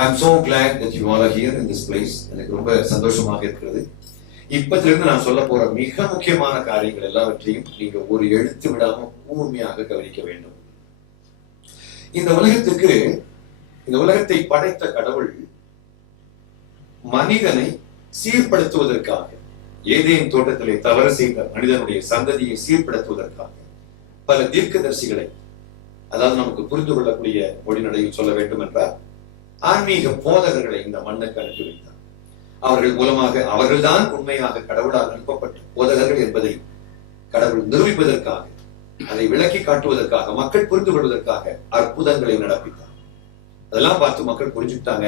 I'm so glad that you all are here in this place. எனக்கு ரொம்ப சந்தோஷமாக இருக்கிறது. இப்பத்திலிருந்து நான் சொல்ல போற மிக முக்கியமான காரியங்கள் எல்லாவற்றையும் நீங்க ஒரு எழுத்து விடாம கூர்மையாக கவனிக்க வேண்டும். இந்த உலகத்தை படைத்த கடவுள் மனிதனை சீர்படுத்துவதற்காக, ஏதேன் தோட்டத்திலே தவறு செய்த மனிதனுடைய சந்ததியை சீர்படுத்துவதற்காக பல தீர்க்கதரிசிகளை, அதாவது நமக்கு புரிந்து கொள்ளக்கூடிய மொழிநடையில் சொல்ல வேண்டும் என்றால் ஆன்மீக போதகர்களை இந்த மண்ணுக்கு அனுப்பி வைத்தார். அவர்கள் மூலமாக அவர்கள்தான் உண்மையாக கடவுளால் அனுப்பப்பட்ட போதகர்கள் என்பதை கடவுள் நிரூபிப்பதற்காக, அதை விளக்கி காட்டுவதற்காக, மக்கள் புரிந்து கொள்வதற்காக அற்புதங்களை நடப்பித்தார். அதெல்லாம் பார்த்து மக்கள் புரிஞ்சுட்டாங்க,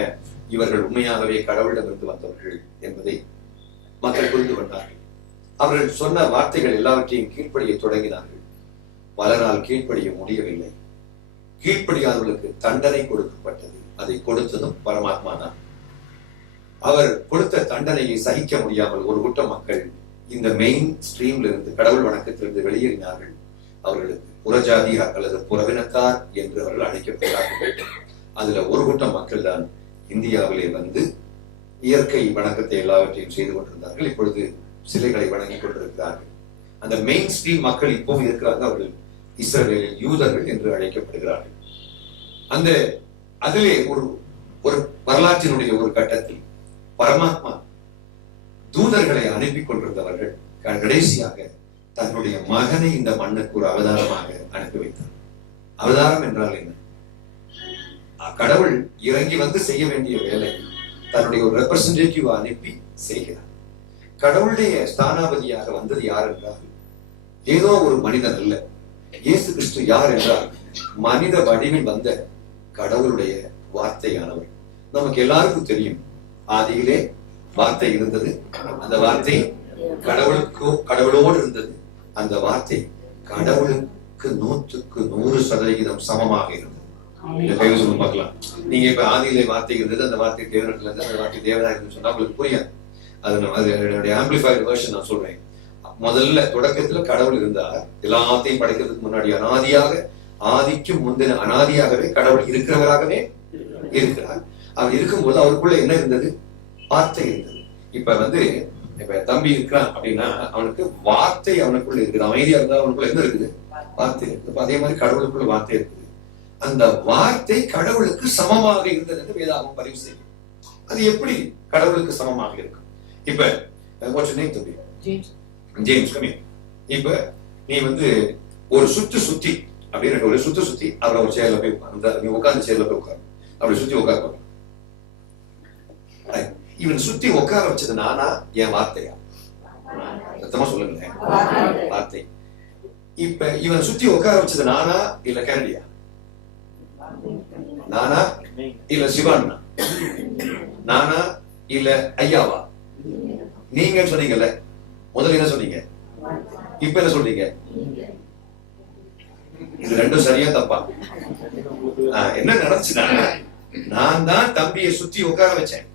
இவர்கள் உண்மையாகவே கடவுளிடமிருந்து வந்தவர்கள் என்பதை மக்கள் புரிந்து கொண்டார்கள். அவர்கள் சொன்ன வார்த்தைகள் எல்லாவற்றையும் கீழ்ப்படிய தொடங்கினார்கள். பலரால் கீழ்ப்படிய முடியவில்லை. கீழ்ப்படியாதவர்களுக்கு தண்டனை கொடுக்கப்பட்டது. அதை கொடுத்ததும் பரமாத்மா தான். அவர் கொடுத்த தண்டனையை சகிக்க முடியாமல் ஒரு கூட்டம் மக்கள் இந்த மெயின் ஸ்ட்ரீம்ல இருந்து, கடவுள் வணக்கத்திலிருந்து வெளியேறினார்கள். அவர்களுக்கு புறஜாதியார் அல்லது புறவினத்தார் என்று அவர்கள் அழைக்கப்படுகிறார்கள். அதுல ஒரு கூட்டம் மக்கள் தான் இந்தியாவிலே வந்து இயற்கை வணக்கத்தை எல்லாவற்றையும் செய்து கொண்டிருந்தார்கள். இப்பொழுது சிலைகளை வணங்கிக் கொண்டிருக்கிறார்கள். அந்த மெயின் ஸ்ட்ரீம் மக்கள் இப்பவும் இருக்கிறாங்க. அவர்கள் இஸ்ரவேலில் யூதர்கள் என்று அழைக்கப்படுகிறார்கள். அதிலே ஒரு வரலாற்றினுடைய ஒரு கட்டத்தில் பரமாத்மா தூதர்களை அனுப்பி கொண்டிருந்தவர்கள் கடைசியாக தன்னுடைய மகனை இந்த மண்ணுக்கு ஒரு அவதாரமாக அனுப்பி வைத்தார். அவதாரம் என்றால் என்ன? கடவுள் இறங்கி வந்து செய்ய வேண்டிய வேலை தன்னுடைய ஒரு ரெப்ரசன்டேட்டிவ் அனுப்பி செய்கிறார். கடவுளுடைய ஸ்தானாபதியாக வந்தது யார் என்றால் ஏதோ ஒரு மனிதன் அல்ல. இயேசு கிறிஸ்து யார் என்றால் மனித வடிவில் வந்த கடவுளுடைய வார்த்தையானவர். நமக்கு எல்லாருக்கும் தெரியும், ஆதியிலே வார்த்தை இருந்தது, அந்த வார்த்தை கடவுளோடு இருந்தது, அந்த வார்த்தை கடவுளுக்கு 100% சமமாக இருந்தது. பார்க்கலாம். நீங்க இப்ப ஆதியிலே வார்த்தை இருந்தது, அந்த வார்த்தை தேவனிடத்துல இருந்தது, அந்த வார்த்தை தேவனா இருந்து சொன்னா உங்களுக்கு புரியாது. அது ஆம்பிளிஃபைடு வெர்ஷன் நான் சொல்றேன். முதல்ல தொடக்கத்துல கடவுள் இருந்தார். எல்லாத்தையும் படைக்கிறதுக்கு முன்னாடி ஆதிக்கும் முந்தின அனாதியாகவே கடவுள் இருக்கிறவராகவே இருக்கிறார். அவர் இருக்கும்போது அவருக்குள்ள என்ன இருந்தது? வார்த்தை இருந்தது. இப்ப தம்பி இருக்கிறான் அப்படின்னா அவனுக்கு வார்த்தை அவனுக்குள்ள இருக்குது. அமைதியா இருந்தா அவனுக்குள்ள என்ன இருக்குது? வார்த்தை இருக்கு. அதே மாதிரி கடவுளுக்குள்ள வார்த்தை இருக்குது. அந்த வார்த்தை கடவுளுக்கு சமமாக இருந்தது என்று வேதாகம் பதிவு செய்யும். அது எப்படி கடவுளுக்கு சமமாக இருக்கும்? இப்ப தம்பி ஜேம்ஸ் கம்மி. இப்ப நீ ஒரு சுத்தி அப்படின்னு ஒரு சுத்தி அவரை ஒரு சேர்ல போய் உட்கார்ந்து, நீ உட்கார்ந்து சேர்ல போய் உட்காரு, அப்படி சுத்தி உட்கார. இவன் சுத்தி உட்கார வச்சது நானா, என் வார்த்தையா? சத்தமா சொல்லுங்க, வார்த்தை. இப்ப இவன் சுத்தி உட்கார வச்சது நானா இல்ல கரடியா? நானா இல்ல சிவானா? நானா இல்ல ஐயாவா? நீங்க சொன்னீங்கல்ல, முதல்ல என்ன சொன்னீங்க, இப்ப என்ன சொல்றீங்க? இது ரெண்டும் சரியா தப்பா? என்ன நடந்துச்சுன்னா, நான் தான் தம்பியை சுத்தி உட்கார வச்சேன்.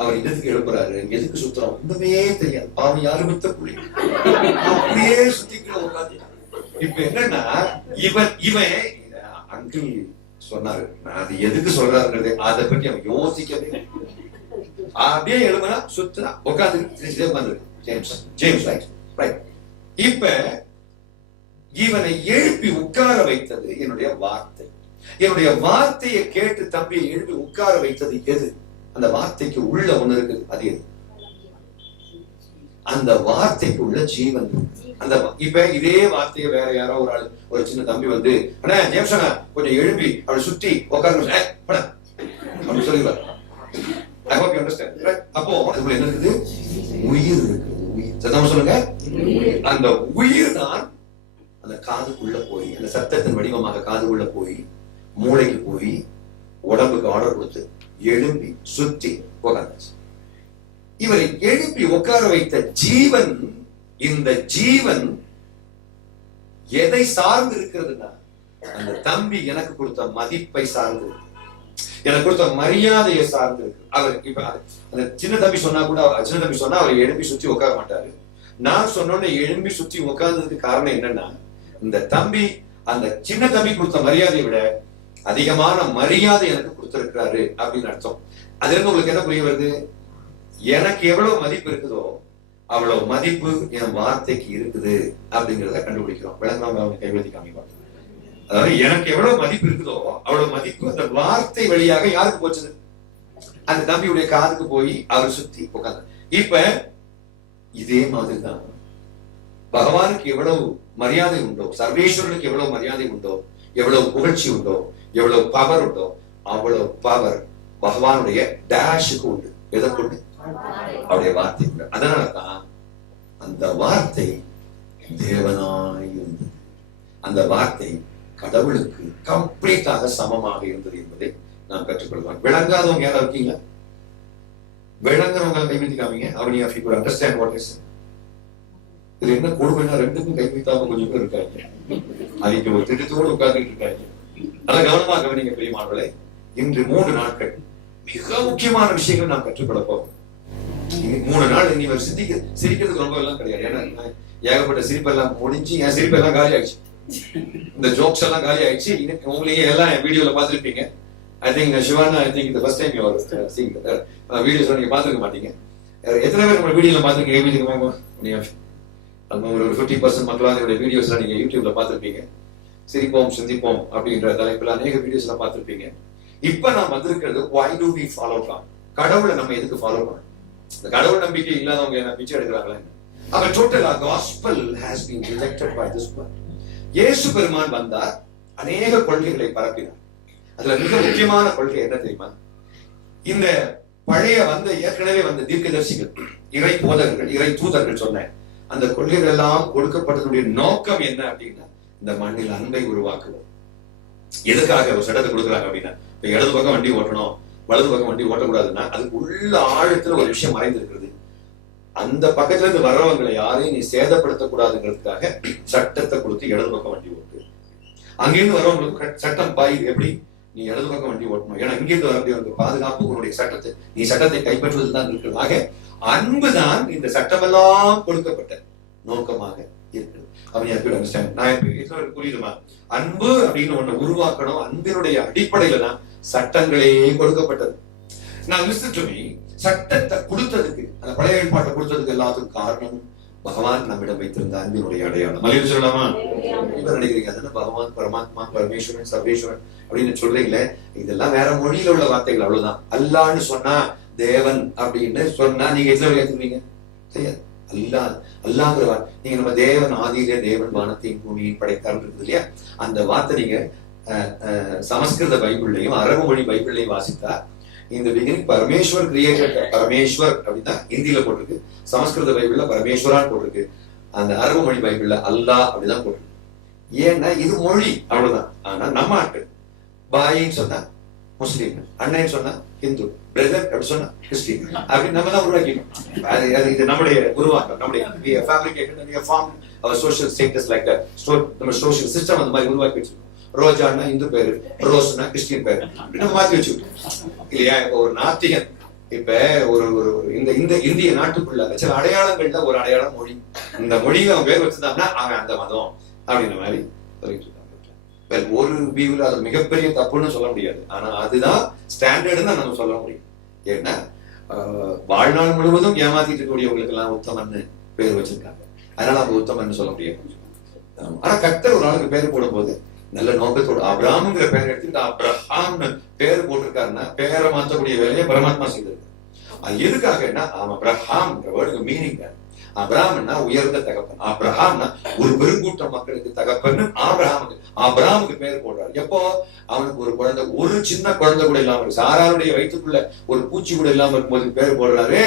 அவர் எதுக்கு எழுப்புறாரு, எதுக்கு சுத்துறோம் ஒண்ணுமே தெரியாது. பாவம் யாரு வித்த புள்ளி அப்படியே சுத்திக்குள்ள உட்காந்து. இப்ப என்னன்னா இவன் அங்கிள் சொன்னாரு, நான் அது எதுக்கு சொல்றாருங்கிறது அதை பற்றி அவன் யோசிக்கவே. அப்படியே எழுப்புனா சுத்துனா உட்காந்து ஜேம்ஸ் ரைட். இப்ப இவனை எழுப்பி உட்கார வைத்தது என்னுடைய வார்த்தை. என்னுடைய வார்த்தையை கேட்டு தம்பியை எழுப்பி உட்கார வைத்தது எது? அந்த வார்த்தைக்கு உள்ள ஒண்ணு இருக்குது. அது எது? அந்த வார்த்தைக்கு உள்ள ஜீவன். இப்ப இதே வார்த்தையை வேற யாரோ ஒரு ஆள், ஒரு சின்ன தம்பி அண்ணா ஜேம்ஸா கொஞ்சம் எழுப்பி அவளை சுத்தி உட்கார அப்படி சொல்லிடுவார். I hope you understand. அப்போ அதுக்குள்ள என்ன இருக்குது? உயிர் இருக்குது. உயிர் சொல்லுங்க. அந்த உயிர் தான் அந்த காதுக்குள்ள போய், அந்த சத்தத்தின் வடிவமாக காதுக்குள்ள போய், மூளைக்கு போய், உடம்புக்கு ஆர்டர் கொடுத்து எழுப்பி சுத்தி உட்கார்ந்துச்சு. இவரை எழுப்பி உட்கார வைத்த ஜீவன், இந்த ஜீவன் எதை சார்ந்து இருக்கிறதுனா, அந்த தம்பி எனக்கு கொடுத்த மதிப்பை சார்ந்து இருக்கு, எனக்கு கொடுத்த மரியாதையை சார்ந்து இருக்கு. அவர் இப்ப அந்த சின்ன தம்பி சொன்னா கூட, சின்ன தம்பி சொன்னா அவரை எழுப்பி சுத்தி உட்கார மாட்டாரு. நான் சொன்னோன்னு எழும்பி சுத்தி உட்கார்ந்ததுக்கு காரணம் என்னன்னா, இந்த தம்பி அந்த சின்ன தம்பி கொடுத்த மரியாதையை விட அதிகமான மரியாதை எனக்கு கொடுத்திருக்கிறாரு அப்படின்னு அர்த்தம். அது இருந்து உங்களுக்கு என்ன புரிய வருது? எனக்கு எவ்வளவு மதிப்பு இருக்குதோ அவ்வளவு மதிப்பு என் வார்த்தைக்கு இருக்குது அப்படிங்கிறத கண்டுபிடிக்கிறோம். விளங்குறவங்க அவங்க கைவெழுதி காமிப்பாங்க. அதாவது எனக்கு எவ்வளவு மதிப்பு இருக்குதோ அவ்வளவு மதிப்பு அந்த வார்த்தை வழியாக யாருக்கு போச்சுது? அந்த தம்பியுடைய காதுக்கு போய் அவர் சுத்தி உட்கார்ந்து. இப்ப இதே மாதிரிதான் பகவானுக்கு எவ்வளவு மரியாதை உண்டோ, சர்வேஸ்வரனுக்கு எவ்வளவு மரியாதை உண்டோ, எவ்வளவு புகழ்ச்சி உண்டோ, எவ்வளவு பவர் உண்டோ, அவ்வளவு பவர் பகவானுடைய டேஷுக்கு உண்டு. எதை கொண்டு? அவருடைய வார்த்தை. அதனாலதான் அந்த வார்த்தை தேவனாய் இருந்தது. அந்த வார்த்தை கடவுளுக்கு கம்ப்ளீட்டாக சமமாக இருந்தது என்பதை நாம் கற்றுக்கொள்வோம். விளங்காதவங்க யாரா இருக்கீங்க? விளங்குறவங்க கைவித்தி காமிங்க. அவனி if you could understand what is it. இது என்ன கொடுமைனா ரெண்டுக்கும் கைவித்தாம கொஞ்சம் பேர் இருக்காங்க. அதுக்கு ஒரு திட்டத்தோடு உட்கார்ந்துட்டு இருக்காங்க. அதை கவனமாக கவனிங்க பிரியமானவர்களே. இன்று 3 நாட்கள் மிக முக்கியமான விஷயங்கள் நாம் கற்றுக்கொள்ள போகிறோம். 3 நாள் இனி ஒரு சிரிக்கிறதுக்கு ரொம்ப எல்லாம் கிடையாது. ஏன்னா ஏகப்பட்ட சிரிப்பெல்லாம் முடிஞ்சு என் சிரிப்பெல்லாம் காலி ஆயிடுச்சு. இந்த ஜோக்ஸ் எல்லாம் காலி ஆயிடுச்சு. உங்களையே எல்லாம் வீடியோல பாத்துருப்பீங்க. I think Shivana, I think the first time you are seeing the videos நீங்க பாத்துக்க மாட்டீங்க. எத்தனை பேர் நம்ம வீடியோல பாத்துருக்கீங்க? ஒரு 50% மக்களாக என்னுடைய வீடியோஸ் நீங்க யூடியூப்ல பாத்துருப்பீங்க. சிரிப்போம் சிந்திப்போம் அப்படின்ற தலைப்புல அநேக வீடியோஸ் எல்லாம் பாத்துருப்பீங்க. இப்ப நான் வந்திருக்கிறது why do we follow God? கடவுளை நம்ம எதுக்கு ஃபாலோ பண்ணணும்? இந்த கடவுள் நம்பிக்கை இல்லாதவங்க என்ன பிச்சை எடுக்கிறாங்களா? அப்ப டோட்டலா gospel has been rejected by this world. இயேசு பெருமான் வந்தார், அநேக கொள்கைகளை பரப்பினார். அதுல மிக முக்கியமான கொள்கை என்ன தெரியுமா? இந்த பழைய ஏற்கனவே வந்த தீர்க்கதரிசிகள், இறை போதகர்கள், இறை தூதர்கள் சொன்ன அந்த கொள்கைகள் எல்லாம் கொடுக்கப்பட்டதுடைய நோக்கம் என்ன அப்படின்னா, இந்த மண்ணில் அன்பை உருவாக்குவோம். எதுக்காக ஒரு சட்டத்தை கொடுக்குறாங்க அப்படின்னா, இப்ப இடது பக்கம் வண்டி ஓட்டணும், வலது பக்கம் வண்டி ஓட்டக்கூடாதுன்னா அதுக்கு உள்ள ஆழத்துல ஒரு விஷயம் மறைந்திருக்கிறது. அந்த பக்கத்துல இருந்து வர்றவங்களை யாரையும் நீ சேதப்படுத்தக்கூடாதுங்கிறதுக்காக சட்டத்தை கொடுத்து இடது பக்கம் வண்டி ஓட்டு. அங்கிருந்து வரவங்களுக்கு சட்டம் எப்படி நீ இடது பக்கம் வண்டி ஓட்டணும். ஏன்னா இங்கிருந்து வரக்கூடிய பாதுகாப்பு உன்னுடைய சட்டத்தை நீ சட்டத்தை கைப்பற்றுவது தான் இருக்கிறதாக அன்புதான் இந்த சட்டமெல்லாம் கொடுக்கப்பட்ட நோக்கமாக இருக்கிறது. அவன் புரியுதுமா? அன்பு அப்படின்னு ஒண்ணு உருவாக்கணும். அன்பினுடைய அடிப்படையில தான் சட்டங்களே கொடுக்கப்பட்டது. நான் லிஸ்ட் சட்டத்தை கொடுத்ததுக்கு, அந்த பழைய ஏற்பாட்டை கொடுத்ததுக்கு எல்லாத்துக்கும் காரணம் பகவான் நம்மிடம் வைத்திருந்த அன்பினுடைய அடையாளம். மலையில சொல்லலாமா? இப்ப நினைக்கிறீங்க அதனால பகவான், பரமாத்மா, பரமேஸ்வரன், சர்வேஸ்வரன் அப்படின்னு சொல்றீங்களே, இதெல்லாம் வேற மொழியில உள்ள வார்த்தைகள். அவ்வளவுதான். அல்லான்னு சொன்னா தேவன் அப்படின்னு சொன்னா நீங்க எதுல ஏத்துக்குவீங்க? செய்யாது. அல்லாங்கிற நீங்க நம்ம தேவன் ஆதியிலே தேவன் வானத்தையும் பூமியையும் படைத்தார் இருக்குது இல்லையா? அந்த வார்த்தை நீங்க சமஸ்கிருத பைபிள்லையும் அரபு மொழி பைபிள்லையும் வாசித்தா இந்த பிகினிங் பரமேஸ்வர் கிரியேட்டட், பரமேஸ்வர் அப்படின்னா ஹிந்தியில போட்டிருக்கு, சமஸ்கிருத பைபிள்ல பரமேஸ்வரான்னு போட்டிருக்கு, அந்த அரபு மொழி பைபிள்ல அல்லாஹ் அப்படிதான் போட்டிருக்கு. ஏன்னா இது மொழி, அவ்வளவுதான். ஆனா நம்ம ஆட்கள் பாயின்னு சொன்னா முஸ்லீம், அண்ணன் சொன்னா ஹிந்து, பிரதர் அப்படி சொன்னா கிறிஸ்டின் அப்படி நம்ம தான் உருவாக்கிட்டோம். இது நம்முடைய உருவாக்கம், நம்முடைய சோசியல் ஸ்டேட்டஸ் லைக் நம்ம சோசியல் சிஸ்டம் அந்த மாதிரி உருவாக்கி வச்சிருக்கோம். ரோஜான்னா இந்து பேரு, ரோஸ்னா கிறிஸ்டின் பேரு நம்ம மாத்தி வச்சுக்கிட்டோம் இல்லையா? இப்ப ஒரு நாத்திகன், இப்ப ஒரு இந்த இந்திய நாட்டுக்குள்ள சில அடையாளங்கள்ல ஒரு அடையாளம் மொழி. இந்த மொழியில அவன் பேர் வச்சிருந்தாங்கன்னா அவன் அந்த மதம் அப்படின்ற மாதிரி சொல்லிட்டு இருக்காங்க. ஒரு வியூல அது மிகப்பெரிய தப்புன்னு சொல்ல முடியாது. ஆனா அதுதான் ஸ்டாண்டர்டுன்னு நம்ம சொல்ல முடியும். ஏன்னா வாழ்நாள் முழுவதும் ஏமாத்திட்டு இருக்கக்கூடியவங்களுக்கு எல்லாம் உத்தமன்னு பேர் வச்சிருக்காங்க. அதனால அவங்க உத்தமன்னு சொல்ல முடியாது. ஆனா கர்த்தர் ஒரு ஆளுக்கு பேர் போடும் போது நல்ல நோக்கத்தோடு அப்ராம்ங்கிற பேர் எடுத்துட்டு அப்ரஹாம் பேர் போட்டிருக்காருன்னா பேரை மாற்றக்கூடிய வேலையை பரமாத்மா செய்திருக்கு. அது எதுக்காகன்னா அப்ரஹாம் வேர்டுக்கு மீனிங் அப்ராம்னா உயர்ந்த தகப்பன், அப்ரஹாம்னா ஒரு பெருங்கூட்ட மக்களுக்கு தகப்பன். ஆபிரகாமுக்கு பேர் போடுறாரு. எப்போ அவனுக்கு ஒரு குழந்தை, ஒரு சின்ன குழந்தை கூட இல்லாம இருக்கு, சாராருடைய வயிற்றுக்குள்ள ஒரு பூச்சி கூட இல்லாம இருக்கும்போது பேர் போடுறாரு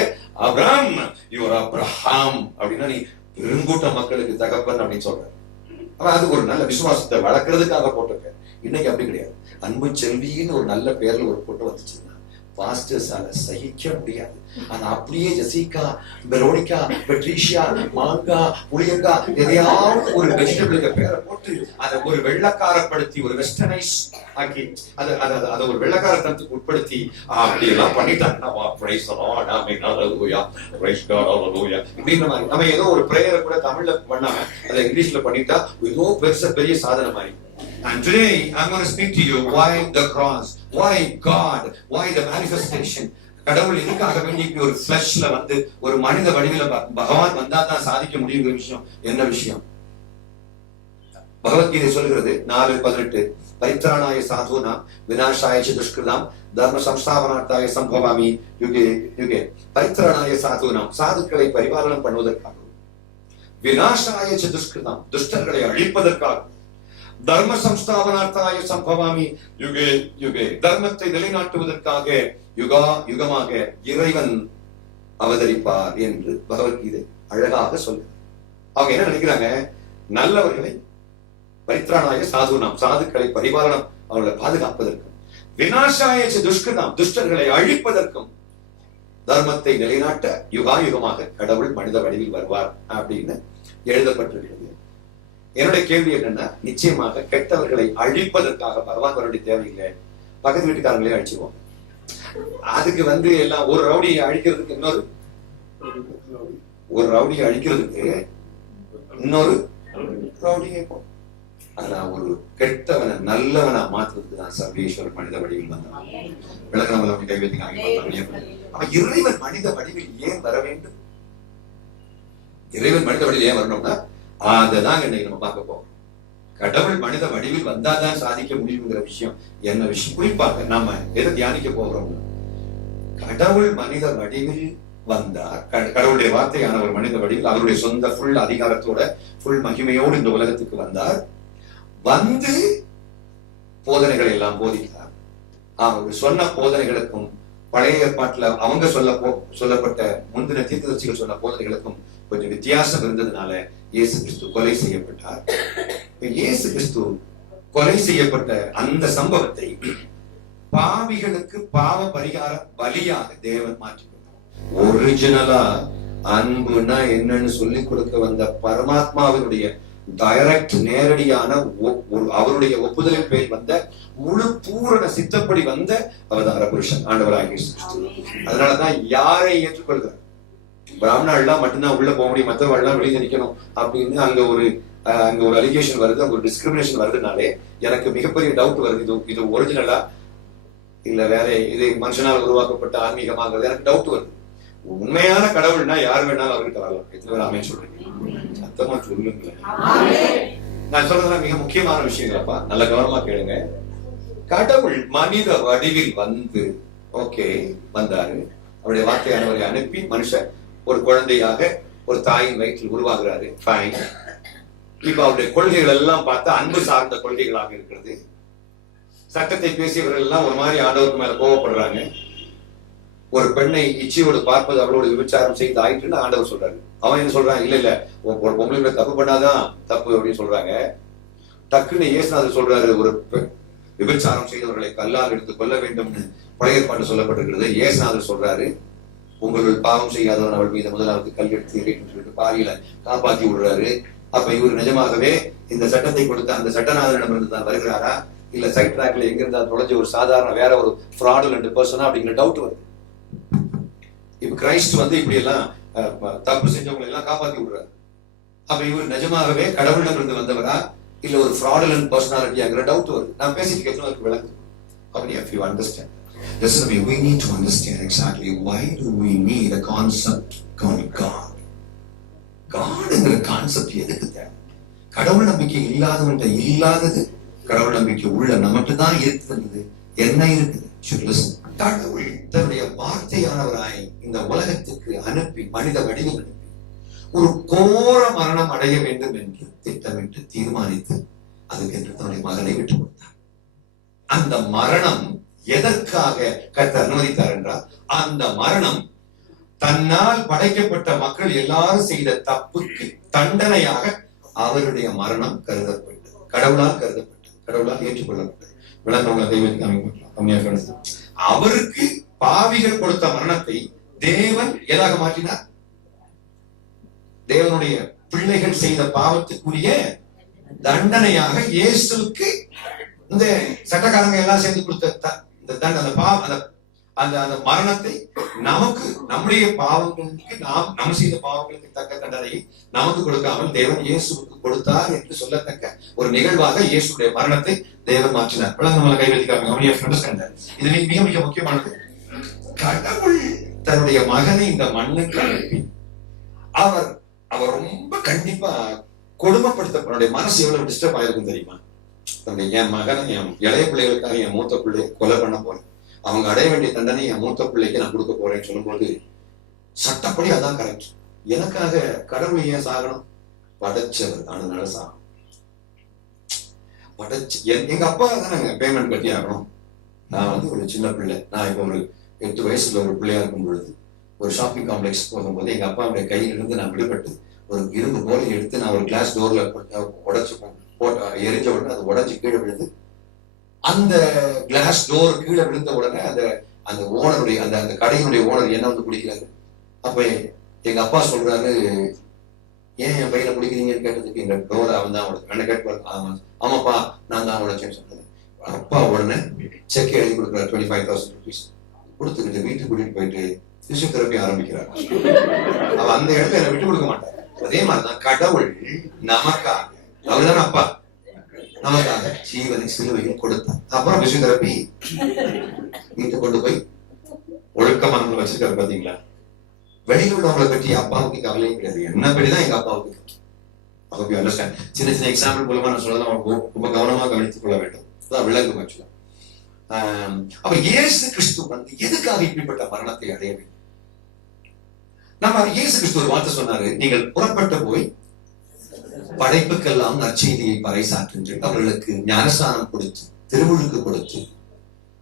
அப்ராம், யுவர் அப்ரஹாம் அப்படின்னா நீ பெருங்கூட்ட மக்களுக்கு தகப்பன் அப்படின்னு சொல்றாரு. அது ஒரு நல்ல விசுவாசத்தை வளர்க்கறதுக்காக போட்டிருக்க. இன்னைக்கு அப்படி கிடையாது. அன்பு செல்வின்னு ஒரு நல்ல பேர்ல ஒரு போட்டு வந்துச்சுன்னா பாஸ்டர்ஸால சகிக்க முடியாது. ஆனா அப்படியே ஜெசிகா, வெரோனிகா, பெட்ரிஷியா, மாங்கா, புளியங்கா எதையாவது ஒரு வெஜிடபிளுக்கு பேரை போட்டு அதை ஒரு வெள்ளக்காரப்படுத்தி ஒரு வெஸ்டர்னைஸ் ஆக்கி அதை ஒரு வெள்ளக்காரத்தனத்துக்கு உட்படுத்தி அப்படி எல்லாம் பண்ணிட்டாங்கன்னா நம்ம ஏதோ ஒரு பிரேயரை கூட தமிழ்ல பண்ணாம அதை இங்கிலீஷ்ல பண்ணிட்டா ஏதோ பெரிய சாதனை மாதிரி. And today I'm going to speak to you why the cross. why God, why the manifestation? கடவுள் எதுக்காக வேண்டி ஒரு ஃபிளஷ்ல வந்து ஒரு மனித வடிவில பகவான் வந்தா தான் சாதிக்க முடியுங்கிற விஷயம் என்ன விஷயம்? பகவத்கீதை சொல்கிறது 4:18 பரித்ராணாய சாதுனாம் விநாசாய ச துஷ்கிருதாம் தர்ம சம்ஸ்தாபனார்த்தாய சம்பவாமி யுகே யுகே. பரித்ராணாய சாதுனாம், சாதுக்களை பரிபாலனம் பண்ணுவதற்காக, விநாசாய ச துஷ்கிருதாம், துஷ்டர்களை அழிப்பதற்காக, தர்ம சம்ஸ்தாபனார்த்தாய சம்பவாமி யுகே யுகே, தர்மத்தை நிலைநாட்டுவதற்காக யுகா யுகமாக இறைவன் அவதரிப்பார் என்று பகவத்கீதை அழகாக சொல்லுது. அவங்க என்ன நினைக்கிறாங்க? நல்லவர்களை பரித்ராணாய சாதுனாம், சாதுக்களை பரிபாலனம் அவர்களை பாதுகாப்பதற்கும், விநாசாய துஷ்கிருதாம், துஷ்டர்களை அழிப்பதற்கும், தர்மத்தை நிலைநாட்ட யுகா யுகமாக கடவுள் மனித வடிவில் வருவார் அப்படின்னு எழுதப்பட்டிருக்கிறது. என்னுடைய கேள்வி என்னன்னா, நிச்சயமாக கெட்டவர்களை அழிப்பதற்காக பகவான் வரவேண்டிய தேவையில்லை, பக்கத்து வீட்டுக்காரங்களே அழிச்சிருவோம். அதுக்கு எல்லாம் ஒரு ரவுடியை அழிக்கிறதுக்கு ஒரு ரவுடியை அழிக்கிறதுக்கு இன்னொரு ரவுடியை போ. ஆனா ஒரு கெட்டவனை நல்லவனா மாற்றுறதுக்கு தான் சர்வேஸ்வரர் மனித வடிவில் வந்தான். விளக்கணம் கை வைத்தீங்க. இறைவன் மனித வடிவில் ஏன் வர வேண்டும்? இறைவன் மனித வடிவில் ஏன் வரணும்னா அததான் இன்னைக்கு நம்ம பார்க்க போறோம். கடவுள் மனித வடிவில் வந்தாதான் சாதிக்க முடியுங்கிற விஷயம் என்ன விஷயம்? குறிப்பாக நாம எதை தியானிக்க போகிறோம்? கடவுள் மனித வடிவில் வந்தார். கடவுளுடைய வார்த்தையான ஒரு மனித வடிவில் அவருடைய சொந்த ஃபுல் அதிகாரத்தோட ஃபுல் மகிமையோடு இந்த உலகத்துக்கு வந்தார். வந்து போதனைகளை எல்லாம் போதித்தார். அவர் சொன்ன போதனைகளுக்கும் பழைய ஏற்பாட்டுல அவங்க சொல்லப்பட்ட முந்தின தீர்க்கதரிசிகள் சொன்ன போதனைகளுக்கும் கொஞ்சம் வித்தியாசம் இருந்ததுனால இயேசு கிறிஸ்து கொலை செய்யப்பட்டார். இயேசு கிறிஸ்து கொலை செய்யப்பட்ட அந்த சம்பவத்தை பாவிகளுக்கு பாவ பரிகார பலியாக தேவன் மாற்றிக்கொண்டார். ஒரிஜினலா அன்புனா என்னன்னு சொல்லிக் கொடுக்க வந்த பரமாத்மாவினுடைய டைரக்ட் நேரடியான அவருடைய ஒப்புதலின் பேர் வந்த முழு பூரண சித்தப்படி வந்த அவதார புருஷன் ஆண்டவராகிய இயேசு கிறிஸ்து. அதனாலதான் யாரை ஏற்றுக்கொள்கிறார்? பிராமணர்கள்லாம் மட்டும்தான் உள்ள போக முடியும், மற்றவர்கள்லாம் வெளியே நிக்கணும் அப்படின்னு அங்க ஒரு அலிகேஷன் வருது, அங்க ஒரு டிஸ்கிரிமினேஷன் வருதுனாலே எனக்கு மிகப்பெரிய டவுட் வருது. இது ஒரிஜினலா இல்ல வேற இது மனுஷனால் உருவாக்கப்பட்ட ஆன்மீகமாங்கிறது எனக்கு டவுட் வருது. உண்மையான கடவுள்னா யார் வேணாலும் அவர்கிட்ட வரலாம். எத்தனை பேர் ஆமென் சொல்றீங்க? சத்தமா சொல்லுங்களேன். நான் சொல்றதுலாம் மிக முக்கியமான விஷயங்களப்பா, நல்ல கவனமா கேளுங்க. கடவுள் மனித வடிவில் வந்து வந்தாரு. அவருடைய வார்த்தையானவரை அனுப்பி மனுஷன் ஒரு குழந்தையாக ஒரு தாயின் வயிற்றில் உருவாகிறாரு. இப்ப அவருடைய கொள்கைகள் எல்லாம் பார்த்தா அன்பு சார்ந்த கொள்கைகளாக இருக்கிறது. சட்டத்தை பேசியவர்கள் எல்லாம் ஒரு மாதிரி ஆண்டவருக்கு மேல கோவப்படுறாங்க. ஒரு பெண்ணை இச்சையோடு பார்ப்பது அவளோட விபச்சாரம் செய்து ஆயிட்டுன்னு ஆண்டவர் சொல்றாரு. அவன் என்ன சொல்றான்? இல்ல ஒரு பொம்பளை தப்பு பண்ணாதான் தப்பு அப்படின்னு சொல்றாங்க. டக்குன்னு இயேசுநாதர் சொல்றாரு, ஒரு விபச்சாரம் செய்தவர்களை கல்லால் எடுத்து கொல்ல வேண்டும்னு பழைய ஏற்பாடு சொல்லப்பட்டிருக்கிறது. இயேசுநாதர் சொல்றாரு, உங்களுள் பாவம் செய்யாதவன் அவள் மீது முதலாவது கல் எடுத்து எறின்னு சொல்லிட்டு பாரியில காப்பாத்தி விடுறாரு. அப்ப இவர் நிஜமாகவே இந்த சட்டத்தை கொடுத்த அந்த சட்டநாதனிடமிருந்து தான் வருகிறாரா, இல்ல சைட் ட்ராக்ல எங்க இருந்தா தொலைஞ்ச ஒரு சாதாரண வேற ஒரு ஃப்ராடுலண்ட் பர்சனா அப்படிங்கிற டவுட் வருது. இப்ப கிரைஸ்ட் இப்படி எல்லாம் தப்பு செஞ்சவங்களை எல்லாம் காப்பாத்தி விடுறாரு. அப்ப இவர் நிஜமாகவே கடவுளிடமிருந்து வந்தவரா இல்ல ஒரு ஃப்ராடுலண்ட் பர்சனாலிட்டியாங்கிற டவுட் வருது. நான் பேசிட்டு கேட்கணும் விளக்குது. If you understand, listen to me, we need to understand exactly why do we need a concept called God. Godங்கிற கான்செப்ட் எதுக்கு தேவை? கடவுள் நம்பிக்கை இல்லாதவன்ட்ட இல்லாதது கடவுள் நம்பிக்கை உள்ள நமக்கு தான் இருக்குது. என்ன இருக்குது? கடவுள் தன்னுடைய வார்த்தையானவராய் இந்த உலகத்துக்கு அனுப்பி மனித வடிவில் அனுப்பி ஒரு கோர மரணம் அடைய வேண்டும் என்று திட்டமிட்டு தீர்மானித்து அதுக்கென்று தன்னுடைய மகனை விட்டு கொடுத்தார். அந்த மரணம் எதற்காக கர்த்தர் அனுமதித்தார் என்றால், அந்த மரணம் தன்னால் படைக்கப்பட்ட மக்கள் எல்லாரும் செய்த தப்புக்கு தண்டனையாக அவருடைய மரணம் கருதப்பட்டது. கடவுளால் கருதப்பட்டது, கடவுளால் ஏற்றுக்கொள்ளப்பட்டது. விளக்கங்களை தெய்வத்துக்கு அவருக்கு பாவிகள் கொடுத்த மரணத்தை தேவன் எதாக மாற்றினார்? தேவனுடைய பிள்ளைகள் செய்த பாவத்துக்குரிய தண்டனையாக இயேசுவுக்கு இந்த சட்டக்காரங்க எல்லாம் சேர்ந்து கொடுத்த இந்த தண்டனை அந்த அந்த மரணத்தை நமக்கு, நம்முடைய பாவங்களுக்கு, நம்ம செய்த பாவங்களுக்கு தக்க தண்டனையை நமக்கு கொடுக்காமல் தேவன் இயேசுக்கு கொடுத்தார் என்று சொல்லத்தக்க ஒரு நிகழ்வாக இயேசுடைய மரணத்தை தேவன் மாற்றினார். நம்மளை கைவதிக்காம இது மிக மிக முக்கியமானது. கடவுள் தன்னுடைய மகனை இந்த மண்ணுக்கு அனுப்பி அவர் அவர் ரொம்ப கண்டிப்பா கொடுமைப்படுத்த மனசு எவ்வளவு டிஸ்டர்ப் ஆயிருக்கும் தெரியுமா? என் மகனை, என் இளைய பிள்ளைகளுக்காக என் மூத்த பிள்ளையை கொலை பண்ண போறேன், அவங்க அடைய வேண்டிய தண்டனை என் மூத்த பிள்ளைக்கு நான் கொடுக்க போறேன்னு சொல்லும்போது சட்டப்படி அதான் கரெக்ட். எனக்காக கடவுள் ஏன் சாகணும்? படைச்சவர் அதனால சாகணும். எங்க அப்பா தானே பேமெண்ட் கட்டி ஆகணும். நான் ஒரு சின்ன பிள்ளை, நான் இப்போ ஒரு 8 வயசுல ஒரு பிள்ளையா இருக்கும் பொழுது ஒரு ஷாப்பிங் காம்ப்ளெக்ஸ் போகும்போது எங்க அப்பாவுடைய கையிலிருந்து நான் விடுபட்டு ஒரு இரும்பு போல எடுத்து நான் ஒரு கிளாஸ் டோர்ல உடைச்சு போட்டு எரிஞ்ச உடனே அது உடைச்சு கீழே விழுது. அந்த கிளாஸ் டோர் கீழே விழுந்த உடனே அந்த அந்த ஓனருடைய அந்த கடையினுடைய ஓனர் என்ன பிடிக்கிறாரு. அப்ப எங்க அப்பா சொல்றாரு, ஏன் என் பையனை பிடிக்கிறீங்கன்னு கேட்டதுக்கு எங்க டோரை அவன் தான் உடைச்சு என்ன கேட்பாரு. ஆமாப்பா நான் தான் உடைச்சேன்னு சொன்னேன். அப்பா உடனே செக் எழுதி கொடுக்குறாரு 25,000 rupees கொடுத்துக்கிட்டு வீட்டுக்கு கூட்டிட்டு போயிட்டு பிசியோதெரபி ஆரம்பிக்கிறார். அவ அந்த இடத்துல என்ன விட்டு கொடுக்க மாட்டார். அதே மாதிரிதான் கடவுள் நமக்காக, அவர்தானே அப்பா, நமக்காக ஜீவனை சிலுவையில் கொடுத்தார். அப்புறம் பிசியோதெரபி வீட்டை கொண்டு போய் ஒழுக்கமானவங்களை வச்சிருக்காரு. பாத்தீங்களா? வெளியில் உள்ளவங்களை பற்றி அப்பாவுக்கு கவலையும் கிடையாது, என்ன பற்றிதான் எங்க அப்பாவுக்கு. சின்ன சின்ன எக்ஸாம்பிள் மூலமா நான் சொல்லலாம், ரொம்ப கவனமா கவனித்துக் கொள்ள வேண்டும். அதான் விலங்கு மச்சுதான். அப்ப இயேசு கிறிஸ்து எதுக்காக இப்படிப்பட்ட மரணத்தை அடைய வேண்டும்? நம்ம இயேசு கிறிஸ்து ஒரு வார்த்தை சொன்னாரு, நீங்கள் புறப்பட்டு போய் படைப்புக்கெல்லாம் நற்செய்தியை பறைசாற்றுங்கள், அவர்களுக்கு ஞானஸ்நானம் கொடுத்து திருமுழுக்கு கொடுத்து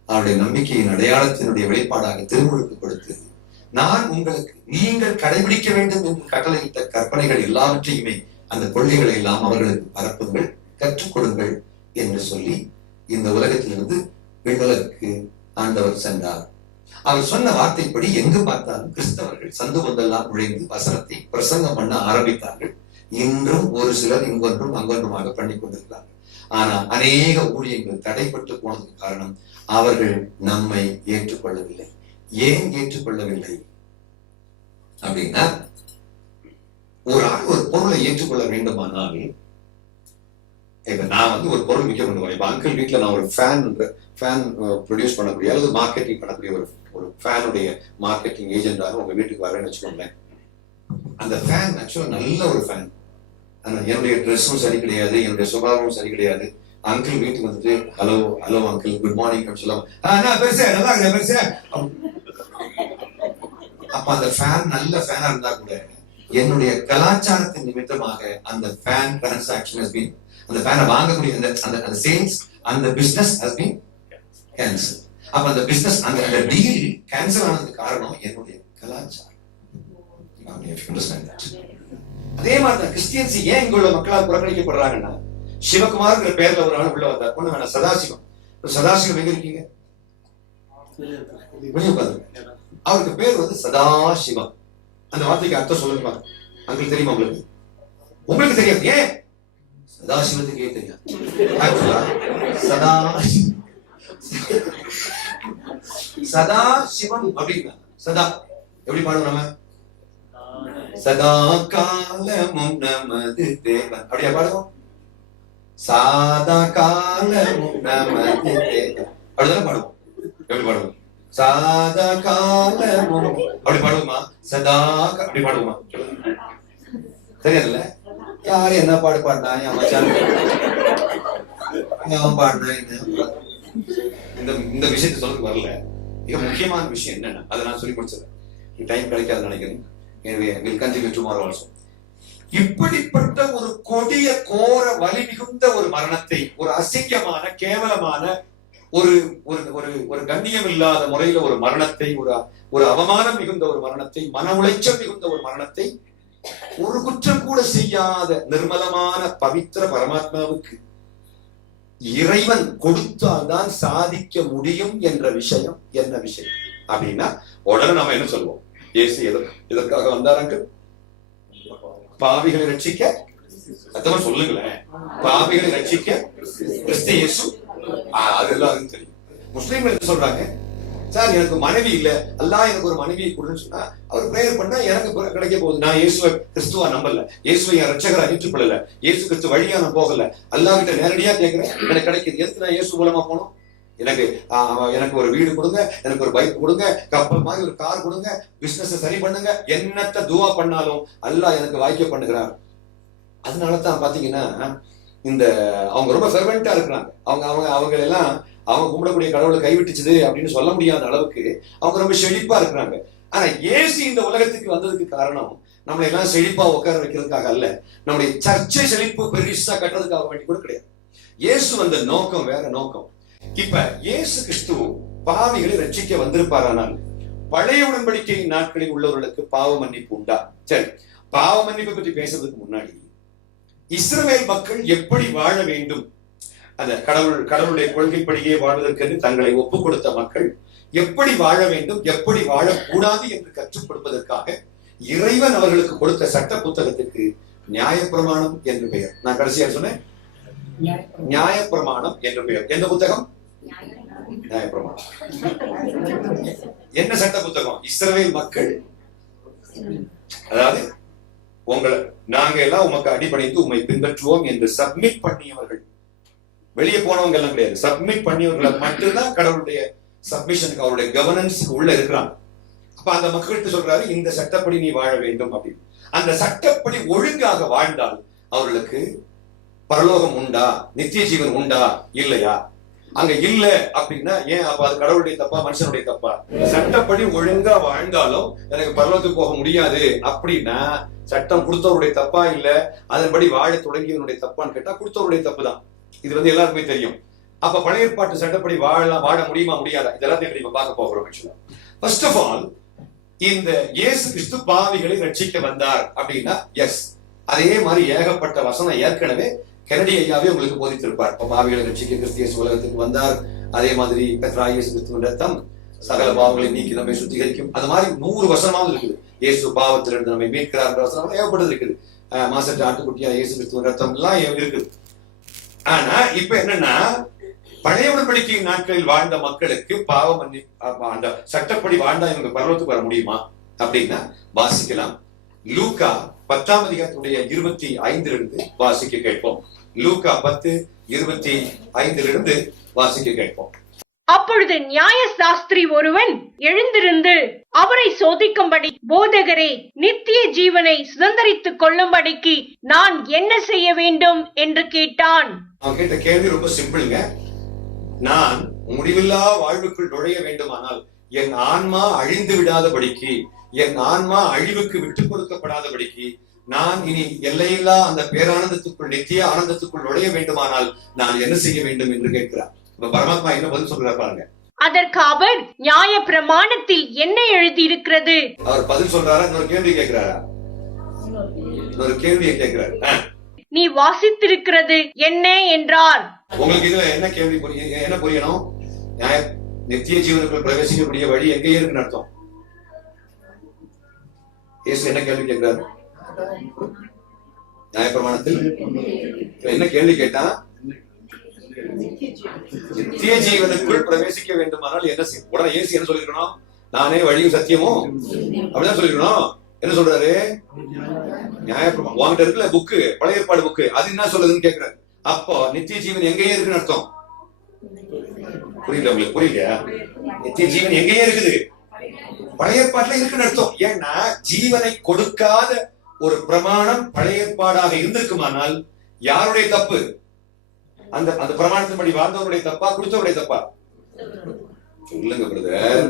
அவருடைய நம்பிக்கையின் அடையாளத்தினுடைய வெளிப்பாடாக திருமுழுக்கு கொடுத்து நான் உங்களுக்கு நீங்கள் கடைபிடிக்க வேண்டும் என்று கட்டளையிட்ட கற்பனைகள் எல்லாவற்றையுமே அந்த கொள்கைகளை எல்லாம் அவர்களுக்கு பரப்புங்கள், கற்றுக் கொடுங்கள் என்று சொல்லி இந்த உலகத்திலிருந்து விண்ணுலகுக்கு ஆண்டவர் சென்றார். அவர் சொன்ன வார்த்தைப்படி எங்கு பார்த்தாலும் கிறிஸ்தவர்கள் சந்து வந்தெல்லாம் நுழைந்து வசனத்தை பிரசங்கம் பண்ண ஆரம்பித்தார்கள். இன்றும் ஒரு சிலர் இங்கொன்றும் அங்கொன்றுமாக பண்ணி கொண்டிருக்கிறார்கள். ஆனா அநேக ஊழியங்கள் தடைப்பட்டு போனதுக்கு காரணம் அவர்கள் நம்மை ஏற்றுக்கொள்ளவில்லை. ஏன் ஏற்றுக்கொள்ளவில்லை அப்படின்னா, ஒரு ஆள் ஒரு பொருளை ஏற்றுக்கொள்ள வேண்டுமானால், இப்ப நான் ஒரு பொருள் விற்க பண்ணுவேன். இப்ப அங்கிள் வீட்டுல நான் ஒரு ஃபேன் ப்ரொடியூஸ் பண்ணக்கூடிய அல்லது மார்க்கெட்டிங் பண்ணக்கூடிய ஒரு ஃபேனுடைய மார்க்கெட்டிங் ஏஜென்டாக உங்க வீட்டுக்கு வரேன்னு வச்சுக்கோங்களேன். அந்த ஃபேன் ஆக்சுவலா நல்ல ஒரு ஃபேன். என்னுடைய ட்ரெஸ்ஸும் சரி கிடையாது, என்னுடைய சுபாவமும் சரி கிடையாது. அங்கிள் வீட்டுக்கு வந்துட்டு hello hello uncle good morning சொல்லுவாங்க. பெருசா நல்லா இருக்கு பெருசா. அப்ப அந்த ஃபேன் நல்ல ஃபேனா இருந்தா கூட என்னுடைய கலாச்சாரத்தின் நிமித்தமாக அந்த ஃபேன் டிரான்சாக்ஷன் ஹஸ் பீன், அந்த ஃபேனை வாங்கக்கூடிய அந்த சேல்ஸ், அந்த பிசினஸ் ஹஸ் பீன் கேன்சல். அப்ப அந்த பிசினஸ் அந்த டீல் கேன்சல் ஆனதுக்கு காரணம் என்னுடைய கலாச்சாரம். அதே மாதிரிதான் கிறிஸ்டியன்ஸ் ஏன் இங்குள்ள மக்களால் புறக்கணிக்கப்படுறாங்கன்னா, சிவகுமார்ங்கிற பேர்ல ஒரு ஆள் உள்ள வந்தார். ஒண்ணு வேணா சதாசிவம். சதாசிவம் எங்க இருக்கீங்க? வெளியே உட்காந்து. அவருக்கு பேர் சதாசிவம். அந்த வார்த்தைக்கு அர்த்தம் சொல்லுங்க அங்களுக்கு தெரியுமா? உங்களுக்கு தெரியாது. ஏன்? சதாசிவத்துக்கே தெரியாது. சதாசிவம் அப்படின்னா சதா எப்படி பாடுவோம் நம்ம? சதா காலமும் நமது தேவன் அப்படியா பாடுவோம்? சாதா காலமும் நமது தேவன் அப்படிதானே பாடுவோம். எப்படி பாடுவோம்? சாதா காலமும் அப்படி பாடுவோமா? சதா அப்படி பாடுவோமா? தெரியாதுல்ல. யாரு என்ன பாடு பாடினா பாடினா இந்த விஷயத்தை சொல்றது வரல. மிக முக்கியமான விஷயம் என்னன்னா, அதை நான் சொல்லி முடிச்சிடறேன். டைம் கிடைக்காது நினைக்கிறேன். எனவே will continue tomorrow also. இப்படிப்பட்ட ஒரு கொடிய கோர வலி மிகுந்த ஒரு மரணத்தை, ஒரு அசிங்கமான கேவலமான ஒரு ஒரு கண்ணியம் இல்லாத முறையில ஒரு மரணத்தை, ஒரு அவமானம் மிகுந்த ஒரு மரணத்தை, மன உளைச்சல் மிகுந்த ஒரு மரணத்தை ஒரு குற்றம் கூட செய்யாத நிர்மலமான பவித்திர பரமாத்மாவுக்கு இறைவன் கொடுத்தால்தான் சாதிக்க முடியும் என்ற விஷயம் என்ன விஷயம் அப்படின்னா, உடனே நாம என்ன சொல்லுவோம்? இயேசு எதற்காக வந்தாராங்க? பாவிகளை ரட்சிக்க. அத்தமா சொல்லுங்களேன். பாவிகளை ரட்சிக்க கிறிஸ்து இயேசு. அது எல்லாருக்கும் தெரியும். முஸ்லிம்கள் சொல்றாங்க, சார் எனக்கு மனைவி இல்ல, அல்லாஹ் எனக்கு ஒரு மனைவியை கொடுன்னு சொன்னா அவர் பிரேயர் பண்ணா எனக்கு கிடைக்க போகுது. நான் இயேசுவை கிறிஸ்துவா நம்பல, இயேசுவை என் ரட்சகரா ஏற்றுக்கொள்ளல, இயேசு கிறிஸ்து வழியா நான் போகல, அல்லாஹ் கிட்ட நேரடியா கேட்கிறேன், எனக்கு கிடைக்குது. எதுக்கு நான் இயேசு மூலமா போனோம்? எனக்கு ஒரு வீடு கொடுங்க, எனக்கு ஒரு பைக் கொடுங்க, கப்பல் மாதிரி ஒரு கார் கொடுங்க, பிசினஸ் சரி பண்ணுங்க, என்னத்த துவா பண்ணாலும் அல்லாஹ் எனக்கு வாய்க்க பண்ணுகிறார். அதனாலதான் பாத்தீங்கன்னா இந்த அவங்க ரொம்ப ஃபெர்வெண்டா இருக்கிறாங்க. அவங்க எல்லாம் அவங்க கும்பிடக்கூடிய கடவுளை கைவிட்டுச்சுது அப்படின்னு சொல்ல முடியாத அளவுக்கு அவங்க ரொம்ப செழிப்பா இருக்கிறாங்க. ஆனா இயேசு இந்த உலகத்துக்கு வந்ததுக்கு காரணம் நம்மளை எல்லாம் செழிப்பா உட்கார வைக்கிறதுக்காக அல்ல, நம்முடைய சர்ச்சை செழிப்பு பெருசா கட்டுறதுக்காக வேண்டி கூட கிடையாது. இயேசு வந்த நோக்கம் வேற நோக்கம். இப்ப இயேசு கிறிஸ்து பாவிகளை ரட்சிக்க வந்திருப்பாரானால் பழைய உடன்படிக்கை நாட்களில் உள்ளவர்களுக்கு பாவ மன்னிப்பு உண்டா? சரி, பாவ மன்னிப்பை பற்றி பேசுறதுக்கு முன்னாடி இஸ்ரவேல் மக்கள் எப்படி வாழ வேண்டும், அந்த கடவுளுடைய கொள்கைப்படியே வாழ்வதற்கு தங்களை ஒப்புக் கொடுத்த மக்கள் எப்படி வாழ வேண்டும், எப்படி வாழக்கூடாது என்று கற்றுக் கொடுப்பதற்காக இறைவன் அவர்களுக்கு கொடுத்த சட்ட புத்தகத்துக்கு நியாயப்பிரமாணம் என்று பெயர். நான் கடைசியா சொன்னேன் நியாயப்பிரமாணம் என்று பெயர். எந்த புத்தகம்? நியாயப்பிரமாணம். என்ன சட்ட புத்தகம்? இஸ்ரவேல் மக்கள், அதாவது உங்களை நாங்க எல்லாம் உமக்கு அடிபணிந்து உண்மை பின்பற்றுவோம் என்று சப்மிட் பண்ணியவர்கள், வெளியே போனவங்க எல்லாம் கிடையாது, சப்மிட் பண்ணியவர்களை மட்டும்தான் கடவுளுடைய சப்மிஷனுக்கு அவருடைய கவர்னன்ஸ்க்கு உள்ள இருக்கிறாங்க. அப்ப அந்த மக்களுக்கு சொல்றாரு இந்த சட்டப்படி நீ வாழ வேண்டும் அப்படின்னு. அந்த சட்டப்படி ஒழுங்காக வாழ்ந்தால் அவர்களுக்கு பரலோகம் உண்டா, நித்திய ஜீவன் உண்டா இல்லையா? அங்க இல்ல அப்படின்னா ஏன்? அப்ப அது கடவுளுடைய தப்பா, மனுஷனுடைய தப்பா? சட்டப்படி ஒழுங்கா வாழ்ந்தாலும் எனக்கு பரலோகத்துக்கு போக முடியாது அப்படின்னா சட்டம் கொடுத்தவருடைய தப்பா இல்ல அதன்படி வாழ தொடங்கியவனுடைய தப்பான்னு கேட்டா கொடுத்தவருடைய தப்பு தான். இது எல்லாருக்குமே தெரியும். அப்ப பழைய ஏற்பாட்டு சட்டப்படி வாழ முடியுமா முடியாதா? இதெல்லாத்தையும் இப்ப பார்க்க போகிறோம். ஃபர்ஸ்ட் ஆஃப் ஆல், இந்த இயேசு கிறிஸ்து பாவிகளை ரட்சிக்க வந்தார் அப்படின்னா எஸ், அதே மாதிரி ஏகப்பட்ட வசனம் ஏற்கனவே கெனடி ஐயாவே உங்களுக்கு போதித்திருப்பார். பாவிகளை ரட்சிக்க கிறிஸ்து இயேசு உலகத்துக்கு வந்தார், அதே மாதிரி பெத்ராய் இயேசு கிறிஸ்துவின் ரத்தம் சகல பாவங்களை நீக்கி நம்மை சுத்திகரிக்கும், அது மாதிரி 100 வசனமாவது இருக்குது. இயேசு பாவத்திலிருந்து நம்மை மீட்கிறார் வசனம் ஏகப்பட்டது இருக்குது. மாசற்ற ஆட்டுக்குட்டியா இயேசு கிறிஸ்துவின் ரத்தம் எல்லாம் இருக்குது. ஆனா இப்ப என்னன்னா, பழைய உடன்படிக்கை நாட்களில் வாழ்ந்த மக்களுக்கு பாவம் அந்த சட்டப்படி வாழ்ந்தா இவங்க பரலோகத்துக்கு வர முடியுமா அப்படின்னா வாசிக்கலாம். லூக்கா 10ஆம் அதிகாரத்துடைய 25 வாசிக்க கேட்போம். லூக்கா 10:25 வாசிக்க கேட்போம். அப்பொழுது நியாய சாஸ்திரி ஒருவன் எழுந்திருந்து அவரை சோதிக்கும்படி, போதகரே, நித்திய ஜீவனை சுதந்தரித்துக் கொள்ளும்படிக்கு நான் என்ன செய்ய வேண்டும் என்று கேட்டான். அவன் கேட்ட கேள்வி ரொம்ப சிம்பிள்ங்க. நான் முடிவில்லா வாழ்வுக்குள் நுழைய வேண்டுமானால் என் ஆன்மா அழிந்து விடாதபடிக்கு, என் ஆன்மா அழிவுக்கு விட்டுக் கொடுக்கப்படாதபடிக்கு, நான் இனி எல்லையில்லா அந்த பேரானந்தத்துக்குள், நித்திய ஆனந்தத்துக்குள் நுழைய வேண்டுமானால் நான் என்ன செய்ய வேண்டும் என்று கேட்கிறார். பரமாத்மா என்ன பதில் சொல்றார் பாருங்க. அதற்கு அவர், நியாய பிரமாணத்தில் என்ன எழுதி இருக்கிறது? அவர் பதில் சொல்றாரா? இன்னொரு கேள்வி கேட்கிறாரா? இன்னொரு கேள்வியை கேட்கிறார். நீ வாசித்திருக்கிறது என்ன என்றார். உங்களுக்கு இதுல என்ன கேள்வி என்ன புரியணும்? நித்திய ஜீவனுக்குள் பிரவேசிக்கக்கூடிய வழி எங்கே இருக்குன்னு அர்த்தம். இயேசு என்ன கேள்வி கேட்கிறாரு? நியாயப்பிரமாணத்தில் என்ன கேள்வி கேட்டா? நித்திய ஜீவனுக்குள் பிரவேசிக்க வேண்டுமானால் என்ன செய்யும்? உடனே இயேசு என்ன சொல்லிருக்கணும்? நானே வழியும் சத்தியமும் அப்படிதான் சொல்லிருக்கணும். என்ன சொல்றாரு? நியாயப்பிரமாணம் உங்ககிட்ட இருக்குல்ல புக்கு, பழைய ஏற்பாடு புக்கு, அது என்ன சொல்லுதுன்னு கேட்கிறாரு. அப்போ நித்திய ஜீவன் எங்கேயே இருக்குன்னு அர்த்தம். புரியல உங்களுக்கு? புரியல? நித்திய ஜீவன் எங்கேயே இருக்குது? பழைய ஏற்பாட்டுல இருக்குன்னு அர்த்தம். ஏன்னா ஜீவனை கொடுக்காத ஒரு பிரமாணம் பழைய ஏற்பாடாக இருந்திருக்குமானால் யாருடைய தப்பு? அந்த அந்த பிரமாணத்தின்படி வாழ்ந்தவருடைய தப்பா, கொடுத்தவருடைய தப்பா? சொல்லுங்க பிரதர்.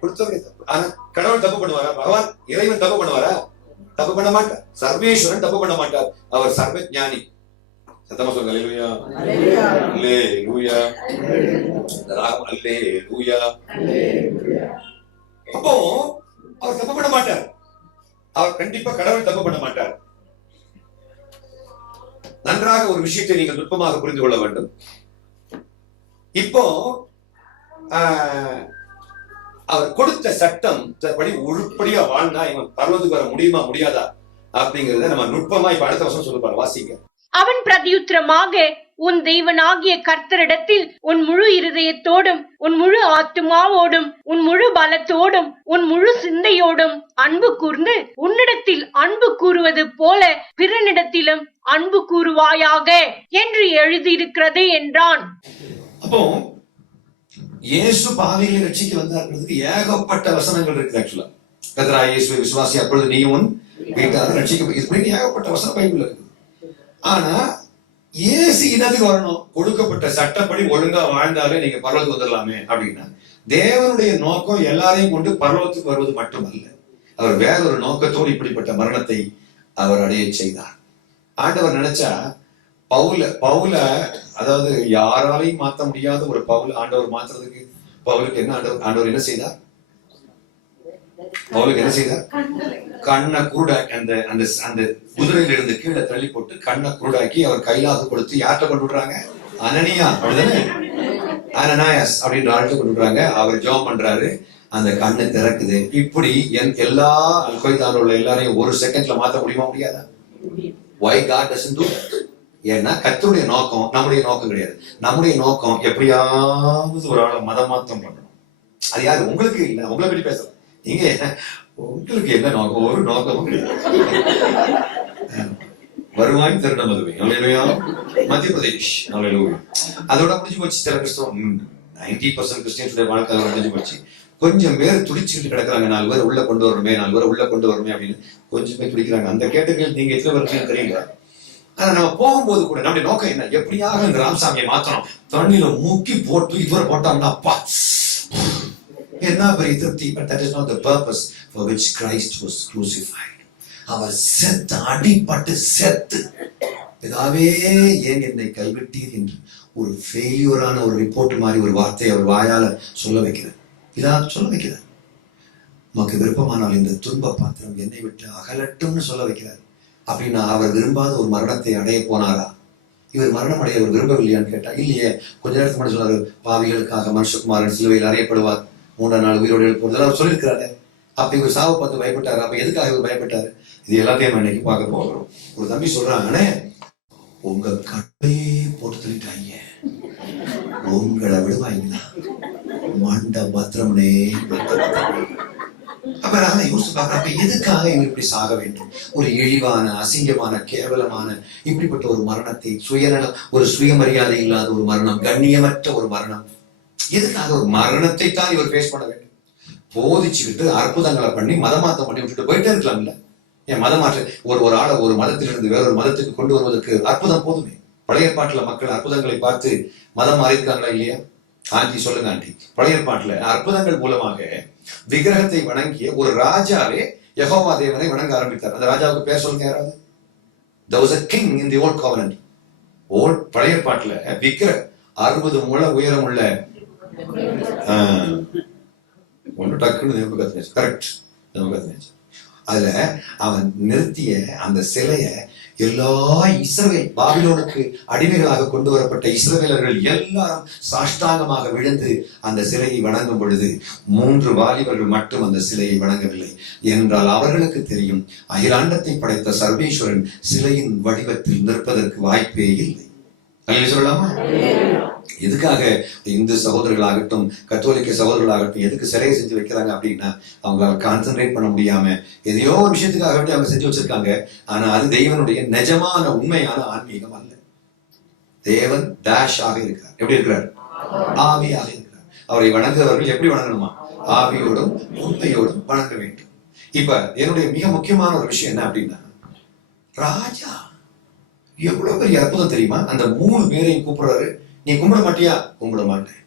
கொடுத்தவருடைய தப்பு. ஆனா கடவுள் தப்பு பண்ணுவாரா? பகவான் இறைவன் தப்பு பண்ணுவாரா? தப்பு பண்ண மாட்டார். சர்வேஸ்வரன் தப்பு பண்ண மாட்டார். அவர் சர்வ ஞானி. சத்தமா சொல்லுங்க. அல்லேலூயா, அல்லேலூயா, அல்லேலூயா. அப்போ அவர் தப்பு பண்ண மாட்டார். அவர் கண்டிப்பா கடவுள் தப்பு பண்ண மாட்டார். நன்றாக ஒரு விஷயத்தை நீங்கள் நுட்பமாக புரிந்து கொள்ள வேண்டும். இப்போ அவர் கொடுத்த சட்டம் படி உருப்படியா வாழ்ந்தா இவன் பரலோகத்துக்கு வர முடியுமா முடியாதா அப்படிங்கறத நம்ம நுட்பமா இப்ப அடுத்த வருஷம் சொல்லுவார். வாசிங்க. அவன் பிரதியுத்தரமாக, உன் தேவனாகிய கர்த்தரிடத்தில் உன் முழு இருதயத்தோடும் உன் முழு ஆத்துமாவோடும் உன் முழு பலத்தோடும் உன் முழு சிந்தையோடும் அன்பு கூர்ந்து உன்னிடத்தில் அன்பு கூறுவது போல பிறனிடத்திலும் அன்பு கூறுவாயாக என்று எழுதியிருக்கிறது என்றான். அப்போ இயேசு பாவிகளை ரட்சிக்க வந்தார்ன்றதுக்கு ஏகப்பட்ட வசனங்கள் இருக்கு. ஆக்சுவலா கர்த்தராகிய இயேசுவை விசுவாசி, அப்பொழுது நீ உன் வீட்டார் ரட்சிக்க, ஏகப்பட்ட வசனம் பைபிள் இருக்கு. ஆனா இயேசு இடத்துக்கு வரணும், கொடுக்கப்பட்ட சட்டப்படி ஒழுங்கா வாழ்ந்தாலே நீங்க பரலோகத்துக்கு வந்துடலாமே அப்படின்னா, தேவனுடைய நோக்கம் எல்லாரையும் கொண்டு பரலோகத்துக்கு வருவது மட்டுமல்ல, அவர் வேறொரு நோக்கத்தோடு இப்படிப்பட்ட மரணத்தை அவர் அடைய செய்தார். ஆண்டவர் நினைச்சா பவுல அதாவது யாராலையும் மாத்த முடியாத ஒரு பவுல ஆண்டவர் மாத்துறதுக்கு பவுலுக்கு என்ன ஆண்டவர் என்ன செய்தார்? பவுலுக்கு என்ன செய்தார்? கண்ணை கூட அந்த அந்த அந்த குதிரையில இருந்து கீழே தள்ளி போட்டு கண்ணை குருடாக்கி அவர் கையிலாக கொடுத்து யார்கிட்ட கொண்டு விடுறாங்க? அனனியா, அப்படிதானே? அனனாயஸ் அப்படின்ற ஆள்கிட்ட கொண்டு விடுறாங்க. அவர் ஜெபம் பண்றாரு, அந்த கண்ணு திறக்குது. இப்படி எல்லா அல்கொய்தால உள்ள எல்லாரையும் ஒரு செகண்ட்ல மாத்த முடியுமா? முடியாதா? Why God doesn't do that? ஏன்னா கர்த்தருடைய நோக்கம் நம்முடைய நோக்கம் கிடையாது. நம்முடைய நோக்கம் எப்படியாவது ஒரு ஆளை மதமாற்றம் பண்ணணும். அது யாரு? உங்களுக்கு இல்ல, உங்களை பற்றி பேசலாம். நீங்க உங்களுக்கு என்ன நோக்கம்? ஒரு நோக்கமும் கிடையாது. வருவாய் திருட மதுவை மத்திய பிரதேஷ் அதோட முடிஞ்சு போச்சு. சில கிறிஸ்தவம் 90% கிறிஸ்டியன்ஸுடைய வாழ்க்கை அதோட முடிஞ்சு போச்சு. கொஞ்சம் பேர் துடிச்சுக்கிட்டு கிடக்குறாங்க, 4 பேர் உள்ள கொண்டு வரணுமே, 4 பேர் உள்ள கொண்டு வரணுமே அப்படின்னு கொஞ்சம் பேர் துடிக்கிறாங்க. அந்த கேட்டகரியில் நீங்க எத்தனை பேருக்கு தெரியல. ஆனா நம்ம போகும்போது கூட நம்முடைய நோக்கம் என்ன? எப்படியாக இந்த ராமசாமியை மாத்தணும், தண்ணியில முக்கி போட்டு இதுவரை போட்டாங்கன்னா அப்பா என்ன பெரிய திருப்தி. But that is not the purpose for which Christ was crucified. அவர் செத்து, அடிபட்டு செத்து, பிதாவே ஏன் என்னை கைவிட்டீர் என்று ஒரு ஃபெயிலியரான ஒரு ரிப்போர்ட் மாதிரி ஒரு வார்த்தை அவர் வாயால சொல்ல வைக்கிறார். இதான் சொல்ல வைக்கிறார். உமக்கு விருப்பமானால் இந்த துன்ப பாத்திரம் என்னை விட்டு அகலட்டும்னு சொல்ல வைக்கிறார். அப்படின்னா அவர் விரும்பாத ஒரு மரணத்தை அடைய போனாரா? இவர் மரணம் அடைய அவர் விரும்பவில்லையான்னு கேட்டா இல்லையே. கொஞ்ச நேரத்துக்கு முன்னாடி சொன்னாரு, பாவிகளுக்காக மனுஷகுமாரன் சிலுவையில் அறையப்படுவார், 3ஆம் நாள் உயிரோடு எழுப்புவது அவர் சொல்லியிருக்கிறாரு. அப்ப இவர் சாவை பார்த்து பயப்பட்டாரு. அப்ப எதுக்காக இவர் பயப்பட்டாரு? இது எல்லாத்தையும் நம்ம இன்னைக்கு பார்க்க போகிறோம். ஒரு தம்பி சொல்றாங்கன்னே, உங்க கண்ணையே போட்டு தள்ளிட்டாங்க, உங்களை விடுவாங்களா? மண்ட பத்திரம்னே. அப்ப நான் யோசிச்சு பார்க்கிறேன், அப்ப எதுக்காக இவர் இப்படி சாக வேண்டும்? ஒரு இழிவான, அசிங்கமான, கேவலமான இப்படிப்பட்ட ஒரு மரணத்தை, ஒரு சுயமரியாதை இல்லாத ஒரு மரணம், கண்ணியமற்ற ஒரு மரணம், எதுக்காக ஒரு மரணத்தை தான் இவர் ஃபேஸ் பண்ண வேண்டும்? போதிச்சுக்கிட்டு அற்புதங்களை பண்ணி மதமாற்றம் பண்ணி விட்டுட்டு போயிட்டே இருக்கலாம்ல. ஏன் மதமாற்ற ஒரு ஆளை ஒரு மதத்திலிருந்து வேறொரு மதத்துக்கு கொண்டு வருவதற்கு அற்புதம் போதுமே. பழைய ஏற்பாட்டுல மக்கள் அற்புதங்களை பார்த்து மதம் மாறியிருக்காங்களா இல்லையா? ஆண்டி சொல்லுங்க ஆண்டி. பழைய ஏற்பாட்டுல அற்புதங்கள் மூலமாக விக்கிரகத்தை வணங்கிய ஒரு ராஜாவே யெகோவா தேவனை வணங்க ஆரம்பித்தார். அந்த ராஜாவுக்கு பேர் சொல்லுங்க யாராவது? There was a king in the old covenant. பழைய ஏற்பாட்டுல விக்கிரக 60 முழ உயரம் உள்ள ஒன்று டக்குன்னு கரெக்ட். அதுல அவன் நிறுத்திய அந்த சிலைய எல்லா இஸ்ரவேல், பாபிலோனுக்கு அடிமைகளாக கொண்டு வரப்பட்ட இஸ்ரவேலர்கள் எல்லாரும் சாஷ்டாங்கமாக விழுந்து அந்த சிலையை வணங்கும் பொழுது 3 வாலிபர்கள் மட்டும் அந்த சிலையை வணங்கவில்லை என்றால் அவர்களுக்கு தெரியும், அகிலாண்டத்தை படைத்த சர்வேஸ்வரன் சிலையின் வடிவத்தில் நிற்பதற்கு வாய்ப்பே இல்லை. சொல்லலாமா? எதுக்காக இந்து சகோதரர்களாகட்டும் கத்தோலிக்க சகோதரர்களாகட்டும் எதுக்கு சிலையை செஞ்சு வைக்கிறாங்க அப்படின்னா, அவங்களால கான்சென்ட்ரேட் பண்ண முடியாம எதையோ ஒரு விஷயத்துக்காக வேண்டி அவங்க செஞ்சு வச்சிருக்காங்க. ஆனா அது தேவனுடைய நிஜமான உண்மையான ஆன்மீகம் அல்ல. தேவன் டேஷ் ஆக இருக்கிறார். எப்படி இருக்கிறார்? ஆவியாக இருக்கிறார். அவரை வணங்குறவர்கள் எப்படி வணங்கணுமா? ஆவியோடும் உண்மையோடும் வணங்க வேண்டும். இப்ப என்னுடைய மிக முக்கியமான ஒரு விஷயம் என்ன அப்படின்னா, ராஜா எவ்வளவு பெரிய அற்புதம் தெரியுமா? அந்த 3 பேரையும் கூப்பிடுறாரு. நீ கும்பிட மாட்டியா? கும்பிட மாட்டேன்.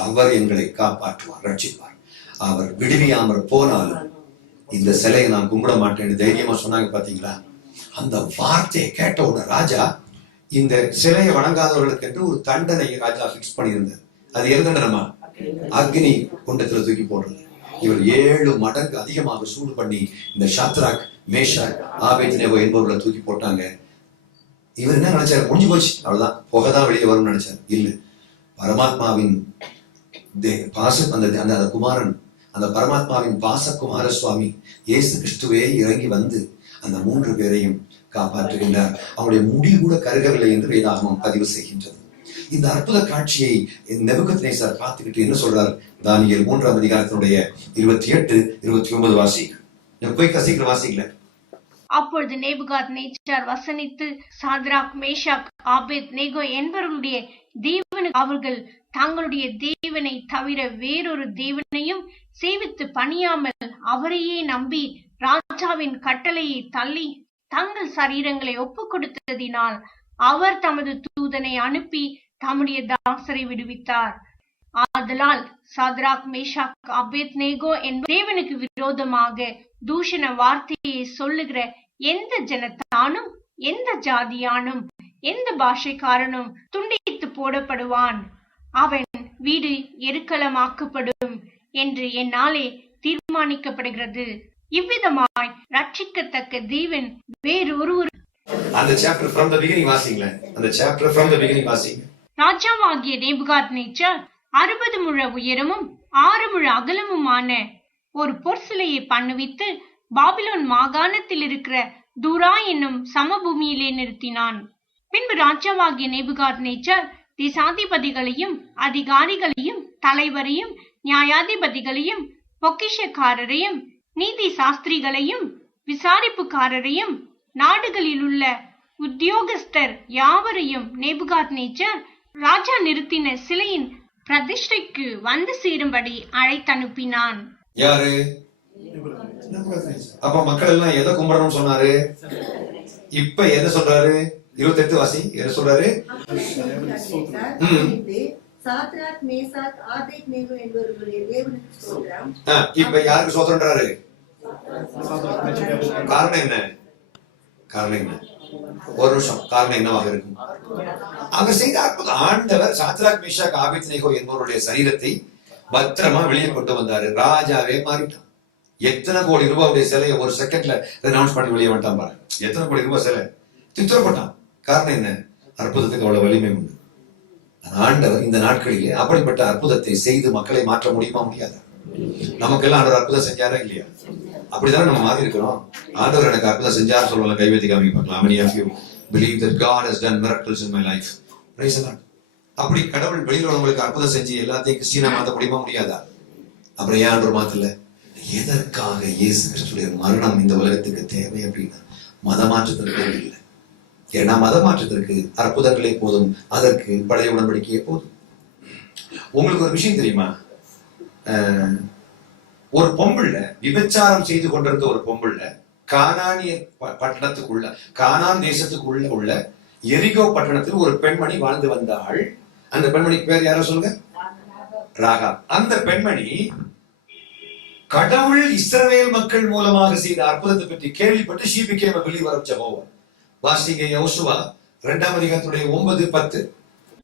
அவர் எங்களை காப்பாற்றுவார், ரட்சிப்பார். அவர் விடுவியாமற் போனாலும் இந்த சிலையை நான் கும்பிட மாட்டேன்னு தைரியமா சொன்னாங்க. பாத்தீங்களா? அந்த வார்த்தையை கேட்ட உடனே ராஜா இந்த சிலையை வணங்காதவர்களுக்கு என்று ஒரு தண்டனை ராஜா பிக்ஸ் பண்ணியிருந்தார். அது எது தண்டனமா? அக்னி குண்டத்துல தூக்கி போடுறது. இவர் 7 மடங்கு அதிகமாக சூடு பண்ணி இந்த ஷாத்ராக், மேஷாக், ஆபேத்நேகோ என்பவர்களை தூக்கி போட்டாங்க. இவர் என்ன நினைச்சாரு? முடிஞ்சு போச்சு, அவ்வளவுதான், புகைதான் வெளியே வரும்னு நினைச்சார். இல்ல, பரமாத்மாவின் அந்த குமாரன், அந்த பரமாத்மாவின் பாச குமார சுவாமி இயேசு கிறிஸ்துவே இறங்கி வந்து அந்த 3 பேரையும் காப்பாற்றுகின்றார். அவருடைய முடி கூட கருகவில்லை என்று வேதாகமம் பதிவு செய்கின்றது. இந்த அற்புத காட்சியை நேபுகத்நேசர் பார்த்துக்கிட்டு என்ன சொல்றார்? தானியேல் 3ஆம் அதிகாரத்தினுடைய 28, 29 வாசிங்க. போய் கசிக்கிற வாசிக்கல. அப்பொழுது நேபுகாத்நேச்சார் வசனித்து சாத்ராக், மேஷாக், ஆபேத்நேகோ என்பவர்களுடைய தேவனுக்கு அவர்கள் தங்களுடைய தேவனை தவிர வேறொரு தேவனையும் சேவித்து பணியாமல் அவரையே நம்பி ராஜாவின் கட்டளையை தள்ளி தங்கள் சரீரங்களை ஒப்புக் கொடுத்ததினால் அவர் தமது தூதனை அனுப்பி தம்முடைய தாசரை விடுவித்தார். ஆதலால் சாத்ராக், மேஷாக், ஆபேத்நேகோ என்ப தேவனுக்கு விரோதமாக தூஷண வார்த்தையை சொல்லுகிற எந்த ஜனத்தானும் எந்த ஜாதியானும் எந்த பாஷைக்காரனும் துண்டித்து போடப்படுவான், அவன் வீடு எருக்களமாக்கப்படும் என்று என்னாலே தீர்மானிக்கப்படுகிறது. இவ்விதமாய் ரட்சிக்கத்தக்க தேவன் வேறொருவர். அந்த சாப்டர் from the beginning வாசிங்களே. அந்த சாப்டர் from the beginning வாசிங்க. ராஜாவாகிய நேபுகாத்நேச்சார் 60 முழ உயரமும் 6 முழ அகலமுமான ஒரு பொற்சிலையை பண்ணுவித்து பாபிலோன் மாகாணத்தில் இருக்கிற தூரா என்னும் சமபூமியிலே நிறுத்தினான். பின்பு ராஜாவாகிய நேபுகாத்நேச்சார் தேசாதிபதிகளையும் அதிகாரிகளையும் தலைவரையும் நியாயாதிபதிகளையும் பொக்கிஷக்காரரையும் நீதி சாஸ்திரிகளையும் விசாரிப்புக்காரரையும் நாடுகளில் உள்ள உத்தியோகஸ்தர் யாவரையும் நேபுகாத்நேச்சார் ராஜா நிறுத்தின சிலையின் பிரதிஷ்டைக்கு வந்து சேரும்படி அழைத்தனுப்பினான். யாரு? அப்ப மக்கள் எல்லாம் எதை கும்பிடணும்னு சொன்னாரு? இப்ப எதை சொல்றாரு? 28 வாசி. எதை சொல்றாரு? சாத்ராக், மேஷாக், ஆபேத்நேகோ என்பவர்களுடைய தேவனுக்கு ஸ்தோத்திரம். இப்ப யாருக்கு ஸ்தோத்திரம்ன்றாரு? காரணம் என்ன? காரணம் என்ன? ஒரு நிமிஷம். காரணம் என்னவாக இருக்கும்? அவர் செய்த அற்புதம். ஆண்டவர் சாத்ராக், மேஷாக், ஆபேத்நேகோ என்பவருடைய சரீரத்தை பத்திரமா வெளியே கொண்டு வந்தாரு. ராஜாவே மாறிட்டான். எத்தனை கோடி ரூபாவுடைய சிலையை ஒரு செகண்ட்ல ரெனவுன்ஸ் பண்ணி வெளியே வந்துட்டான் பாருங்க. எத்தனை கோடி ரூபாய் சிலை திட்டப்பட்டான். காரணம் என்ன? அற்புதத்துக்கு அவ்வளவு வலிமை உண்டு. ஆண்டவர் இந்த நாட்களிலே அப்படிப்பட்ட அற்புதத்தை செய்து மக்களை மாற்ற முடியுமா? முடியாது. நமக்கெல்லாம் ஆண்டவர் அற்புதம் செஞ்சாரா இல்லையா? அப்படிதான் நம்ம மாறி இருக்கிறோம். ஆண்டவர் எனக்கு அற்புதம் செஞ்சாரு சொல்லுவாங்க. கைவேதி காமி பார்க்கலாம். Many of you believe that God has done miracles in my life. Praise the Lord. அப்படி கடவுள் வெளியில உங்களுக்கு அற்புதம் செஞ்சு எல்லாத்தையும் கிறிஸ்டியனா மாத்த முடியுமா? முடியாதா? அப்புறம் ஏன் ஆண்டவர் மாத்தல? எதற்காக இயேசு கிறிஸ்துடைய மரணம் இந்த உலகத்துக்கு தேவை அப்படின்னா மதமாற்றத்திற்கு இல்லை. ஏன்னா மதமாற்றத்திற்கு அற்புதங்களே போதும், அதற்கு பழைய உடன்படிக்கையே போதும். உங்களுக்கு ஒரு விஷயம் தெரியுமா? ஒரு பொம்புள்ள விபச்சாரம் செய்து கொண்டிருந்த ஒரு பொம்புள்ள கானானிய பட்டணத்துக்குள்ள, கானான் தேசத்துக்குள்ள உள்ள எரிகோ பட்டணத்தில் ஒரு பெண்மணி வாழ்ந்து வந்தாள். அந்த பெண்மணிக்கு பேர் யாரோ சொல்லுங்க? ராகாப். அந்த பெண்மணி கடவுள் இஸ்ரவேல் மக்கள் மூலமாக செய்த அற்புதத்தை பற்றி கேள்விப்பட்டு she became a believer of Jehovah. வாசிங்க யோசுவா 2ஆம் அதிகாரத்துடைய 9, 10.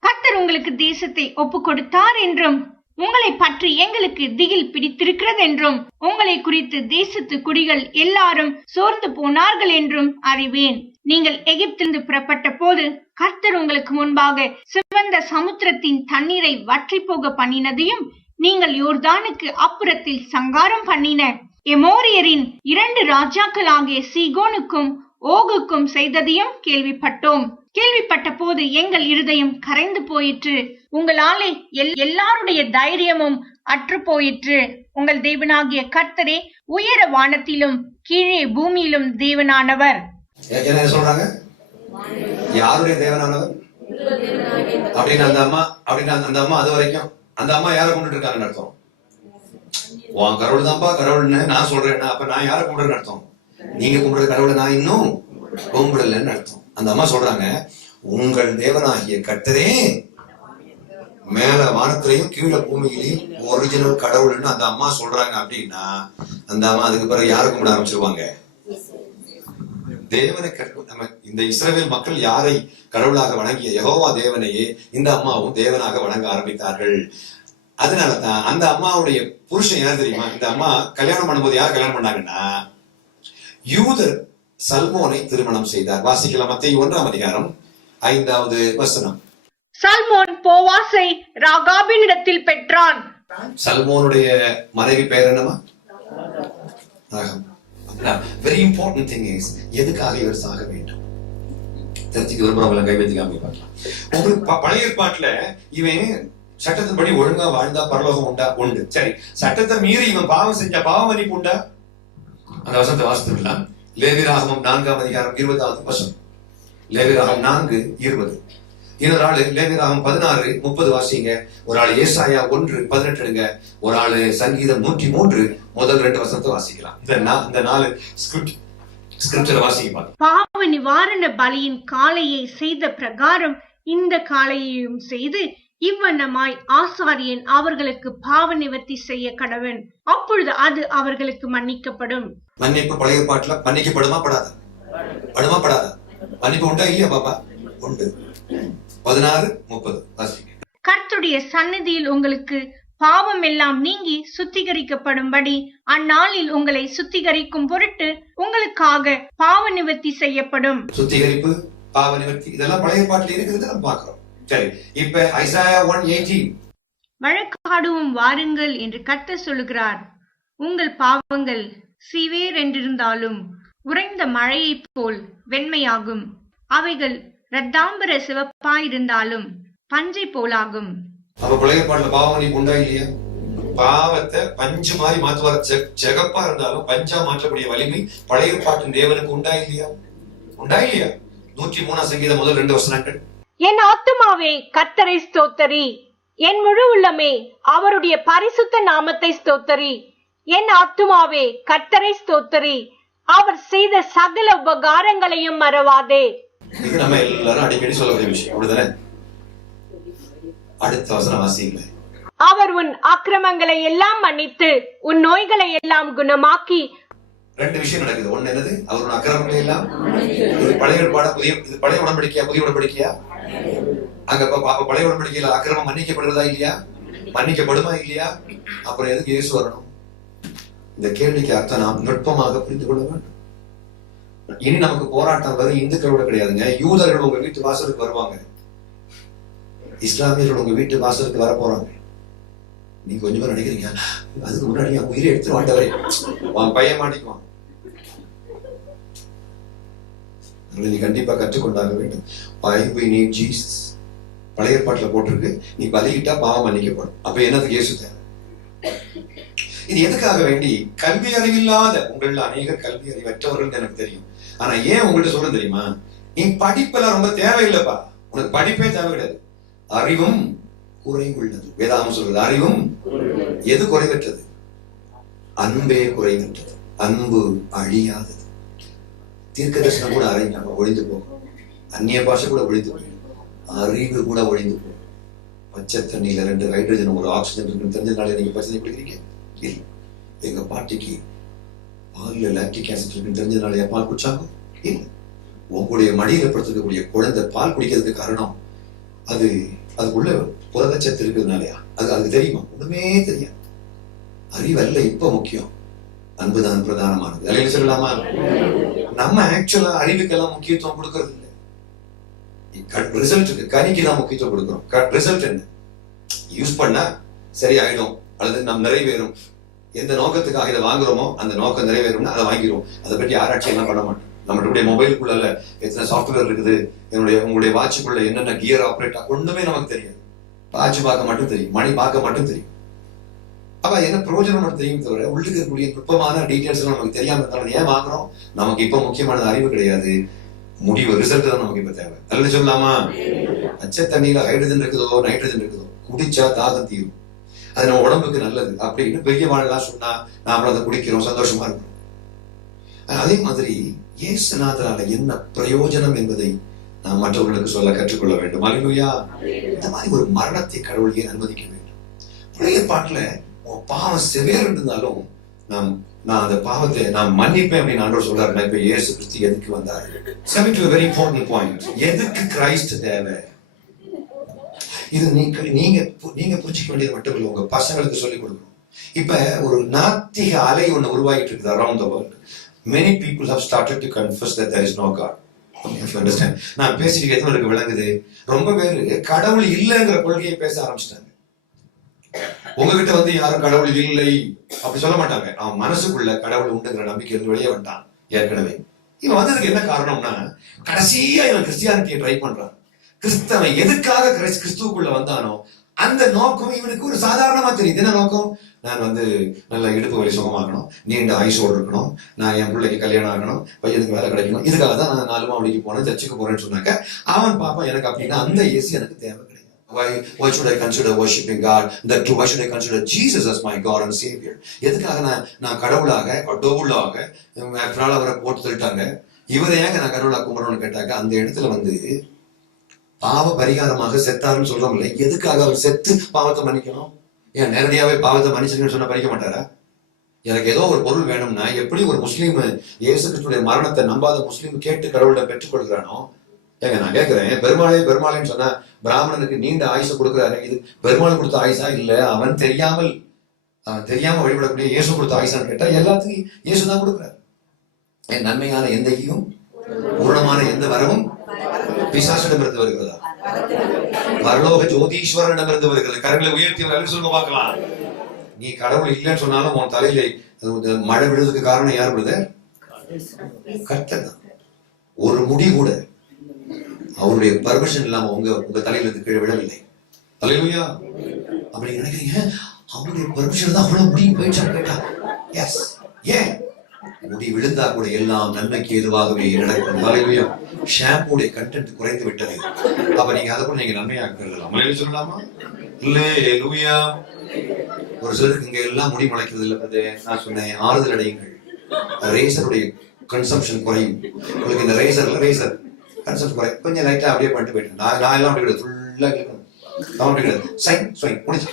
கர்த்தர் உங்களுக்கு தேசத்தை ஒப்பு கொடுத்தார் என்றும் உங்களை பற்றி எங்களுக்கு திகில் பிடித்திருக்கிறது என்றும் உங்களை குறித்து தேசத்து குடிகள் எல்லாரும் சோர்ந்து போனார்கள் என்றும் அறிவேன். நீங்கள் எகிப்திலிருந்து புறப்பட்ட போது கர்த்தர் உங்களுக்கு முன்பாக சிவந்த சமுத்திரத்தின் தண்ணீரை வற்றி போக பண்ணினதையும் நீங்கள் யோர்தானுக்கு அப்புறத்தில் சங்காரம் பண்ணின எமோரியரின் 2 ராஜாக்களாகிய சீகோனுக்கும் ஓகுக்கும் செய்ததையும் கேள்விப்பட்டோம். கேள்விப்பட்ட போது எங்கள் இருதயம் கரைந்து போயிற்று. உங்களாலே எல்லாருடைய தைரியமும் அற்று போயிற்று. உங்கள் தேவனாகிய கர்த்தரே உயர வானத்திலும் கீழே பூமியிலும் தேவனானவர். என்ன சொல்றாங்க? யாருடைய தேவனானவர் அப்படின்னு அந்த அம்மா அது வரைக்கும் அந்த அம்மா யாரை கும்பிட்டு இருக்காங்கன்னு அர்த்தம். உன் கடவுள் தான்ப்பா கடவுள்னு நான் சொல்றேன். அப்ப நான் யாரை கும்பிடுறேன்னு அர்த்தம்? நீங்க கும்பிடுற கடவுளை நான் இன்னும் கும்பிடலன்னு அர்த்தம். அந்த அம்மா சொல்றாங்க, உங்கள் தேவனாகிய கர்த்தரே மேல வானத்திலையும் கீழே பூமியிலையும் ஒரிஜினல் கடவுள்னு அந்த அம்மா சொல்றாங்க. அப்படின்னா அந்த அம்மா அதுக்கு பிறகு யாரை கும்பிட ஆரம்பிச்சிருவாங்க? தேவனை. நம்ம இந்த இஸ்ரவேல் மக்கள் யாரை கடவுளாக வணங்கிய யெகோவா தேவனையே இந்த அம்மாவும் தேவனாக வணங்க ஆரம்பித்தார்கள். அதனாலதான் அந்த அம்மாவுடைய புருஷன் யார் தெரியுமா? இந்த அம்மா கல்யாணம் பண்ணும்போது யார் கல்யாணம் பண்ணாங்கன்னா யூதர் சல்மோனை திருமணம் செய்தார். வாசிக்கலாம். மத்தேயு 1ஆம் அதிகாரம் 5வது வசனம். சல்மோன் போவாசை ராகாபினிடத்தில் பெற்றான். சல்மோனுடைய மனைவி பெயர் என்னமா? Rahab. Very important thing is எதுக்காக இவர் சாக வேண்டும் தெரிஞ்சுக்க விரும்புறவங்களை கை வைத்து காமிப்பாங்க. உங்களுக்கு பழைய ஏற்பாட்டுல இவன் சட்டத்தின்படி ஒழுங்கா வாழ்ந்தா பரலோகம் உண்டா? உண்டு. சரி, சட்டத்தை மீறி இவன் பாவம் செஞ்சா பாவ மன்னிப்பு உண்டா? அந்த வசனத்தை வாசித்துக்கலாம். லேவியராகமம் 4ஆம் அதிகாரம் 20வது வசனம். லேவியராகமம் 4:20. இன்னொரு ஆளு லேவியராகமம் 16:30 வாசிங்க. ஒரு ஆளு ஏசாயா 1:18 எடுங்க. ஒரு ஆளு சங்கீதம் 103 முதல் 2 வசனத்தை வாசிக்கலாம். இந்த 4 ஸ்கிரிப்சரை வாசிக்க. பாவ நிவாரண பலியின் காளையை செய்த பிரகாரம் இந்த காளையையும் செய்து இவ்வண்ணமாய் ஆசாரியன் அவர்களுக்கு பாவ நிவர்த்தி செய்ய கடவன். அப்பொழுது அது அவர்களுக்கு மன்னிக்கப்படும். மன்னிப்பு பழைய ஏற்பாட்டுல மன்னிக்கப்படுமா படாதா? படுமா படாதா? மன்னிப்பு உண்டா இல்லையா பாப்பா? உண்டு. 16:30 வாசிங்க. கர்த்தருடைய சந்நிதியில் உங்களுக்கு பாவம் எல்லாம் நீங்கி சுத்திகரிக்கப்படும்படி அந்நாளில் உங்களை சுத்திகரிக்கும் பொருட்டு உங்களுக்காக பாவ நிவர்த்தி செய்யப்படும். சுத்திகரிப்பு, பாவ நிவர்த்தி இதெல்லாம் பழைய ஏற்பாட்டில் இருக்கிறது நம்ம பார்க்கிறோம். சரி, இப்ப ஐசாயா 1:18 வழக்காடுவோம் வாருங்கள் என்று கர்த்தர் சொல்லுகிறார். உங்கள் பாவங்கள் சீவேர் என்றிருந்தாலும் உறைந்த மழையைப் போல் வெண்மையாகும். அவைகள் இரத்தாம்பர சிவப்பாயிருந்தாலும் பஞ்சை போலாகும். அப்ப பழைய ஏற்பாட்டுல பாவ மன்னிப்பு உண்டா இல்லையா? பாவத்தை பஞ்சு மாதிரி மாற்றுவார். ஜெகப்பா இருந்தாலும் பஞ்சா மாற்றக்கூடிய வலிமை பழைய ஏற்பாட்டின் தேவனுக்கு உண்டா இல்லையா? உண்டா இல்லையா? 103ஆம் சங்கீதம் முதல் 2 வசனங்கள். என் ஆத்துமாவே கர்த்தரை ஸ்தோத்தரி, என் முழு உள்ளமே அவருடைய பரிசுத்த நாமத்தை ஸ்தோத்தரி. என் ஆத்துமாவே கர்த்தரை ஸ்தோத்தரி, அவர் செய்த சகல உபகாரங்களையும் மறவாதே. இது நம்ம எல்லாரும் அடிக்கடி சொல்லக்கூடிய விஷயம். அப்படிதானே? அடுத்த வசனம் வாசிங்க. அவர் உன் அக்கிரமங்களை எல்லாம் மன்னித்து உன் நோய்களை எல்லாம் குணமாக்கி. 2 விஷயம் நடக்குது. ஒண்ணு என்னது? அவர் உன் அக்கிரமங்களை எல்லாம். இது பழைய ஏற்பாடா இது பழைய உடன்படிக்கையா புதிய உடன்படிக்கையா? அங்க பழைய உடன்படிக்கையில அக்கிரமம் மன்னிக்கப்படுறதா இல்லையா? மன்னிக்கப்படுமா இல்லையா? அப்புறம் எதுக்கு இயேசு வரணும்? இந்த கேள்விக்கு அர்த்தம் நாம் நுட்பமாக புரிந்து கொள்ள வேண்டும். இனி நமக்கு போராட்டம் வரும் இந்துக்களோட கிடையாதுங்க. யூதர்கள் உங்க வீட்டு வாசலுக்கு வருவாங்க, இஸ்லாமியர்கள் உங்க வீட்டு வாசலுக்கு வர போறாங்க. நீங்க கொஞ்சம் பேர் நினைக்கிறீங்க அதுக்கு முன்னாடி உயிரை எடுத்து வாண்டவரே பையன் மாட்டிக்குவான். நீ கண்டிப்பா கற்றுக்கொண்டாக வேண்டும். பழைய ஏற்பாட்டுல போட்டிருக்கு, நீ பலியிட்டா பாவம் மன்னிக்கப்படும். அப்ப என்னதுக்கு இயேசு தேவை? இது எதுக்காக வேண்டி? கல்வி அறிவில்லாத உங்கள அநேக கல்வி அறிவற்றவர்கள் எனக்கு தெரியும். ஆனா ஏன் உங்கள்ட்ட சொல்ல தெரியுமா? நீ படிப்பெல்லாம் ரொம்ப தேவையில்லைப்பா. உனக்கு படிப்பே தேவை கிடையாது. அறிவும் குறைவுள்ளது. வேதாகம் சொல்றது அறிவும் எது குறைவற்றது? அன்பே குறைவற்றது. அன்பு அழியாதது. தீர்க்க தரிசனம் கூட ஒழிந்து போகும். அந்நிய பாஷை கூட ஒழிந்து போகும். அறிவு கூட ஒழிந்து போகும். பச்சை தண்ணியில 2 ஹைட்ரஜன் ஒரு ஆக்சிஜன் இருக்குன்னு தெரிஞ்சதுனால நீங்க பச்சை குடிக்கிறீங்க இல்லை. எங்க பாட்டிக்கு பால்ல லாக்டிக் ஆசிட் இருக்குன்னு தெரிஞ்சதுனால பால் குடிச்சாங்க இல்லை. உங்களுடைய மடியில படுத்திருக்கக்கூடிய குழந்தை பால் குடிக்கிறதுக்கு காரணம் அதுக்குள்ள புரதச்சத்து இருக்கிறதுனாலயா? அதுக்கு தெரியுமா? ஒண்ணுமே தெரியாது. அறிவல்ல இப்ப முக்கியம், அன்புதான் பிரதானமானது. அல்ல சொல்லலாமா? நம்ம ஆக்சுவலா அறிவுக்கெல்லாம் முக்கியத்துவம் கொடுக்கறது இல்லை. ரிசல்ட்டுக்கு கனிக்கு தான் முக்கியத்துவம் கொடுக்கிறோம். ரிசல்ட் என்ன? யூஸ் பண்ணா சரி ஆயிடும் அல்லது நம் நிறைவேறும். எந்த நோக்கத்துக்காக இதை வாங்குறோமோ அந்த நோக்கம் நிறைவேறும்னா அதை வாங்கிடுவோம். அதை பற்றி ஆராய்ச்சி எல்லாம் பண்ண மாட்டோம். நம்மளுடைய மொபைலுக்குள்ள எத்தனை சாஃப்ட்வேர் இருக்குது, உங்களுடைய வாட்சுக்குள்ள என்னென்ன கியர் ஆப்ரேட் ஒண்ணுமே நமக்கு தெரியாது. வாட்ச் பார்க்க மட்டும் தெரியும், மணி பார்க்க மட்டும் தெரியும். அப்ப என்ன பிரயோஜனம் மட்டும் தெரியும் தவிர உள்ளுக்கு இருக்கக்கூடிய நுட்பமான டீடைல்ஸ் எல்லாம் நமக்கு தெரியாம இருந்தாலும் ஏன் வாங்குறோம்? நமக்கு இப்ப முக்கியமானது அறிவு கிடையாது, முடிவு, ரிசல்ட் தான் நமக்கு இப்ப தேவை. நல்லது சொல்லலாமா? பச்சை தண்ணியில ஹைட்ரஜன் இருக்குதோ நைட்ரஜன் இருக்குதோ குடிச்சா தாகம் தீரும், அது நம்ம உடம்புக்கு நல்லது அப்படின்னு பெரியவாள்லாம் சொன்னா நாம அதை குடிக்கிறோம், சந்தோஷமா இருக்கிறோம். அதே மாதிரி இயேசுநாதரால என்ன பிரயோஜனம் என்பதை நாம் மற்றவர்களுக்கு சொல்ல கற்றுக்கொள்ள வேண்டும். அல்லேலூயா. இந்த மாதிரி ஒரு மரணத்தை கடவுள் ஏன் அனுமதிக்க வேண்டும்? பழைய ஏற்பாட்டுல பாவம் செவேர் இருந்தாலும் நான் அந்த பாவத்தை நான் மன்னிப்பேன் அப்படின்னு ஆண்டவர் சொல்றாரு. இப்ப இயேசு கிறிஸ்து எதுக்கு வந்தாரு? Coming to a very important point. எதுக்கு கிரைஸ்ட் தேவை? இது நீங்க புரிஞ்சுக்க வேண்டியது மட்டும் இல்லை, உங்க பசங்களுக்கு சொல்லிக் கொடுக்கணும். இப்ப ஒரு நாத்திக அலை ஒண்ணு உருவாகிட்டு இருக்குது around the world. Many people have started to confess that there is no God. If you understand. நான் பேசிட்டு எத்தனை பேருக்கு விளங்குது? ரொம்ப பேரு கடவுள் இல்லைங்கிற கொள்கையை பேச ஆரம்பிச்சிட்டாங்க. உங்ககிட்ட வந்து யாரும் கடவுள் இல்லை அப்படி சொல்ல மாட்டாங்க. அவன் மனசுக்குள்ள கடவுள் உண்டுங்கிற நம்பிக்கை இருந்து வெளியே வந்துட்டான் ஏற்கனவே. இவன் வந்ததுக்கு என்ன காரணம்னா, கடைசியா இவன் கிறிஸ்டியானிட்டியை ட்ரை பண்றான். கிறிஸ்தவன் எதுக்காக கிறிஸ்துவுக்குள்ள வந்தானோ அந்த நோக்கம் இவனுக்கு ஒரு சாதாரணமா தெரியுது. என்ன நோக்கம்? நான் வந்து நல்ல இடுப்பு வலி சுகமாகணும், நீண்ட ஆயுசோடு இருக்கணும், நான் என் பிள்ளைக்கு கல்யாணம் ஆகணும், பையனுக்கு வேலை கிடைக்கணும், இதுக்காக தான் நான் 4 மாவடிக்கு போனேன், சர்ச்சுக்கு போறேன்னு சொன்னாக்க அவன் பாப்பா எனக்கு அப்படின்னா அந்த இயேசு எனக்கு தேவை கிடையாது. Why should I consider worshiping God? That too, why should I consider Jesus as my God and Savior? எதுக்காக நான் கடவுளாக அவரை போட்டு தள்ளிட்டாங்க, இவரை ஏங்க நான் கடவுளாக கும்பிடணும்னு கேட்டாக்க அந்த இடத்துல வந்து பாவ பரிகாரமாக செத்தாருன்னு சொல்றோம் இல்லை. எதுக்காக அவர் செத்து பாவத்தை மன்னிக்கணும்? ஏன் நேரடியாவே பாவத்தை மன்னிச்சிருக்கேன்னு சொன்னா பறிக்க மாட்டாரா? எனக்கு ஏதோ ஒரு பொருள் வேணும்னா எப்படி ஒரு முஸ்லீம் இயேசு கிறிஸ்துடைய மரணத்தை நம்பாத முஸ்லீம் கேட்டு கடவுளை பெற்றுக் கொள்கிறானோ, ஏங்க நான் கேட்கிறேன், பெருமாளேன்னு சொன்னா பிராமணனுக்கு நீண்ட ஆயுசை கொடுக்குறாரு, இது பெருமாள் கொடுத்த ஆயுசா இல்ல அவன் தெரியாம வழிபடக்கூடிய இயேசு கொடுத்த ஆயுசான்னு கேட்டா எல்லாத்துக்கும் இயேசுதான் கொடுக்குறாரு. என் நன்மையான எந்த ஈவும் பூர்ணமான எந்த வரவும் பிசாசிடமிருந்து வருகிறதா? பரலோக ஜோதீஸ்வரனிடமிருந்து வருகிறது. கரங்களை உயர்த்தி சொல்லுங்க பார்க்கலாம். நீ கடவுள் இல்லைன்னு சொன்னாலும் உன் தலையில மழை விழுறதுக்கு காரணம் யார் விழுத? கர்த்தர் தான். ஒரு முடி கூட அவருடைய பர்மிஷன் இல்லாம உங்க தலையில இருந்து கீழே விழவில்லை. அல்லேலூயா. அப்படி நினைக்கிறீங்க, அவருடைய பர்மிஷன் தான் அவ்வளவு முடி போயிடுச்சான்னு கேட்டா எஸ். ஏன்? முடி விழுந்தா கூட எல்லாம் நன்மைக்கு எதுவாகவே நடக்கும். அல்லேலூயா. ஷாம்புடைய கண்டென்ட் குறைந்து விட்டது. அப்ப நீங்க அதை கூட நீங்க நன்மையாக்கலாம் சொல்லலாமா? அல்லேலூயா. ஒரு சிலருக்கு இங்க எல்லாம் முடி முளைக்கிறது இல்லை. நான் சொன்னேன், ஆறுதல் அடையுங்கள். ரேசருடைய கன்சம்ஷன் குறையும். உங்களுக்கு இந்த ரேசர் கன்சம்ஷன் குறையும். கொஞ்சம் லைட்டா அப்படியே பண்ணிட்டு போயிட்டேன். நான் எல்லாம் அப்படி ஃபுல்லா கேட்கணும். சைன் முடிச்சு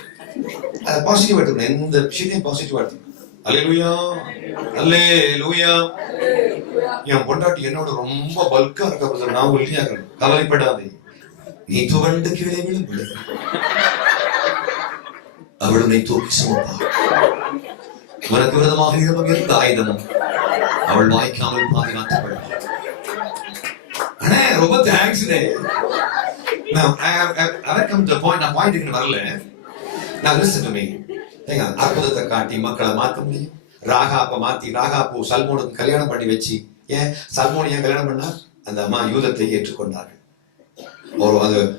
அதை பாசிட்டிவ் எடுத்துக்கணும். எந்த விஷயத்தையும் பாசிட்டிவ் எடுத்துக்கணும். அல்லேலூயா. அல்லேலூயா. என் பொண்டாட்டி என்னோட ரொம்ப பல்கா இருக்க, நான் ஒல்லியா இருக்கணும், கவலைப்படாதே, நீ துவண்டு கீழே விழுந்து அவள் உன்னை தூக்கி சுமப்பா. உனக்கு விரதமாக இழப்பம் இருந்த ஆயுதமும் அவள் வாய்க்காமல் பாதுகாத்தவள். அண்ணே ரொம்ப தேங்க்ஸ். நான் பாயிண்ட் வரல. நான் லிசன் டு மீ. அற்புதத்தை காட்டி மக்களை மாற்ற முடியும். ராகாப்பு சல்மோனுக்கு கல்யாணம் பண்ணி வச்சு, ஏன் சல்மோன் ஏன் கல்யாணம் பண்ணா? அந்த அம்மா யூதத்தை ஏற்றுக்கொண்டார்கள்.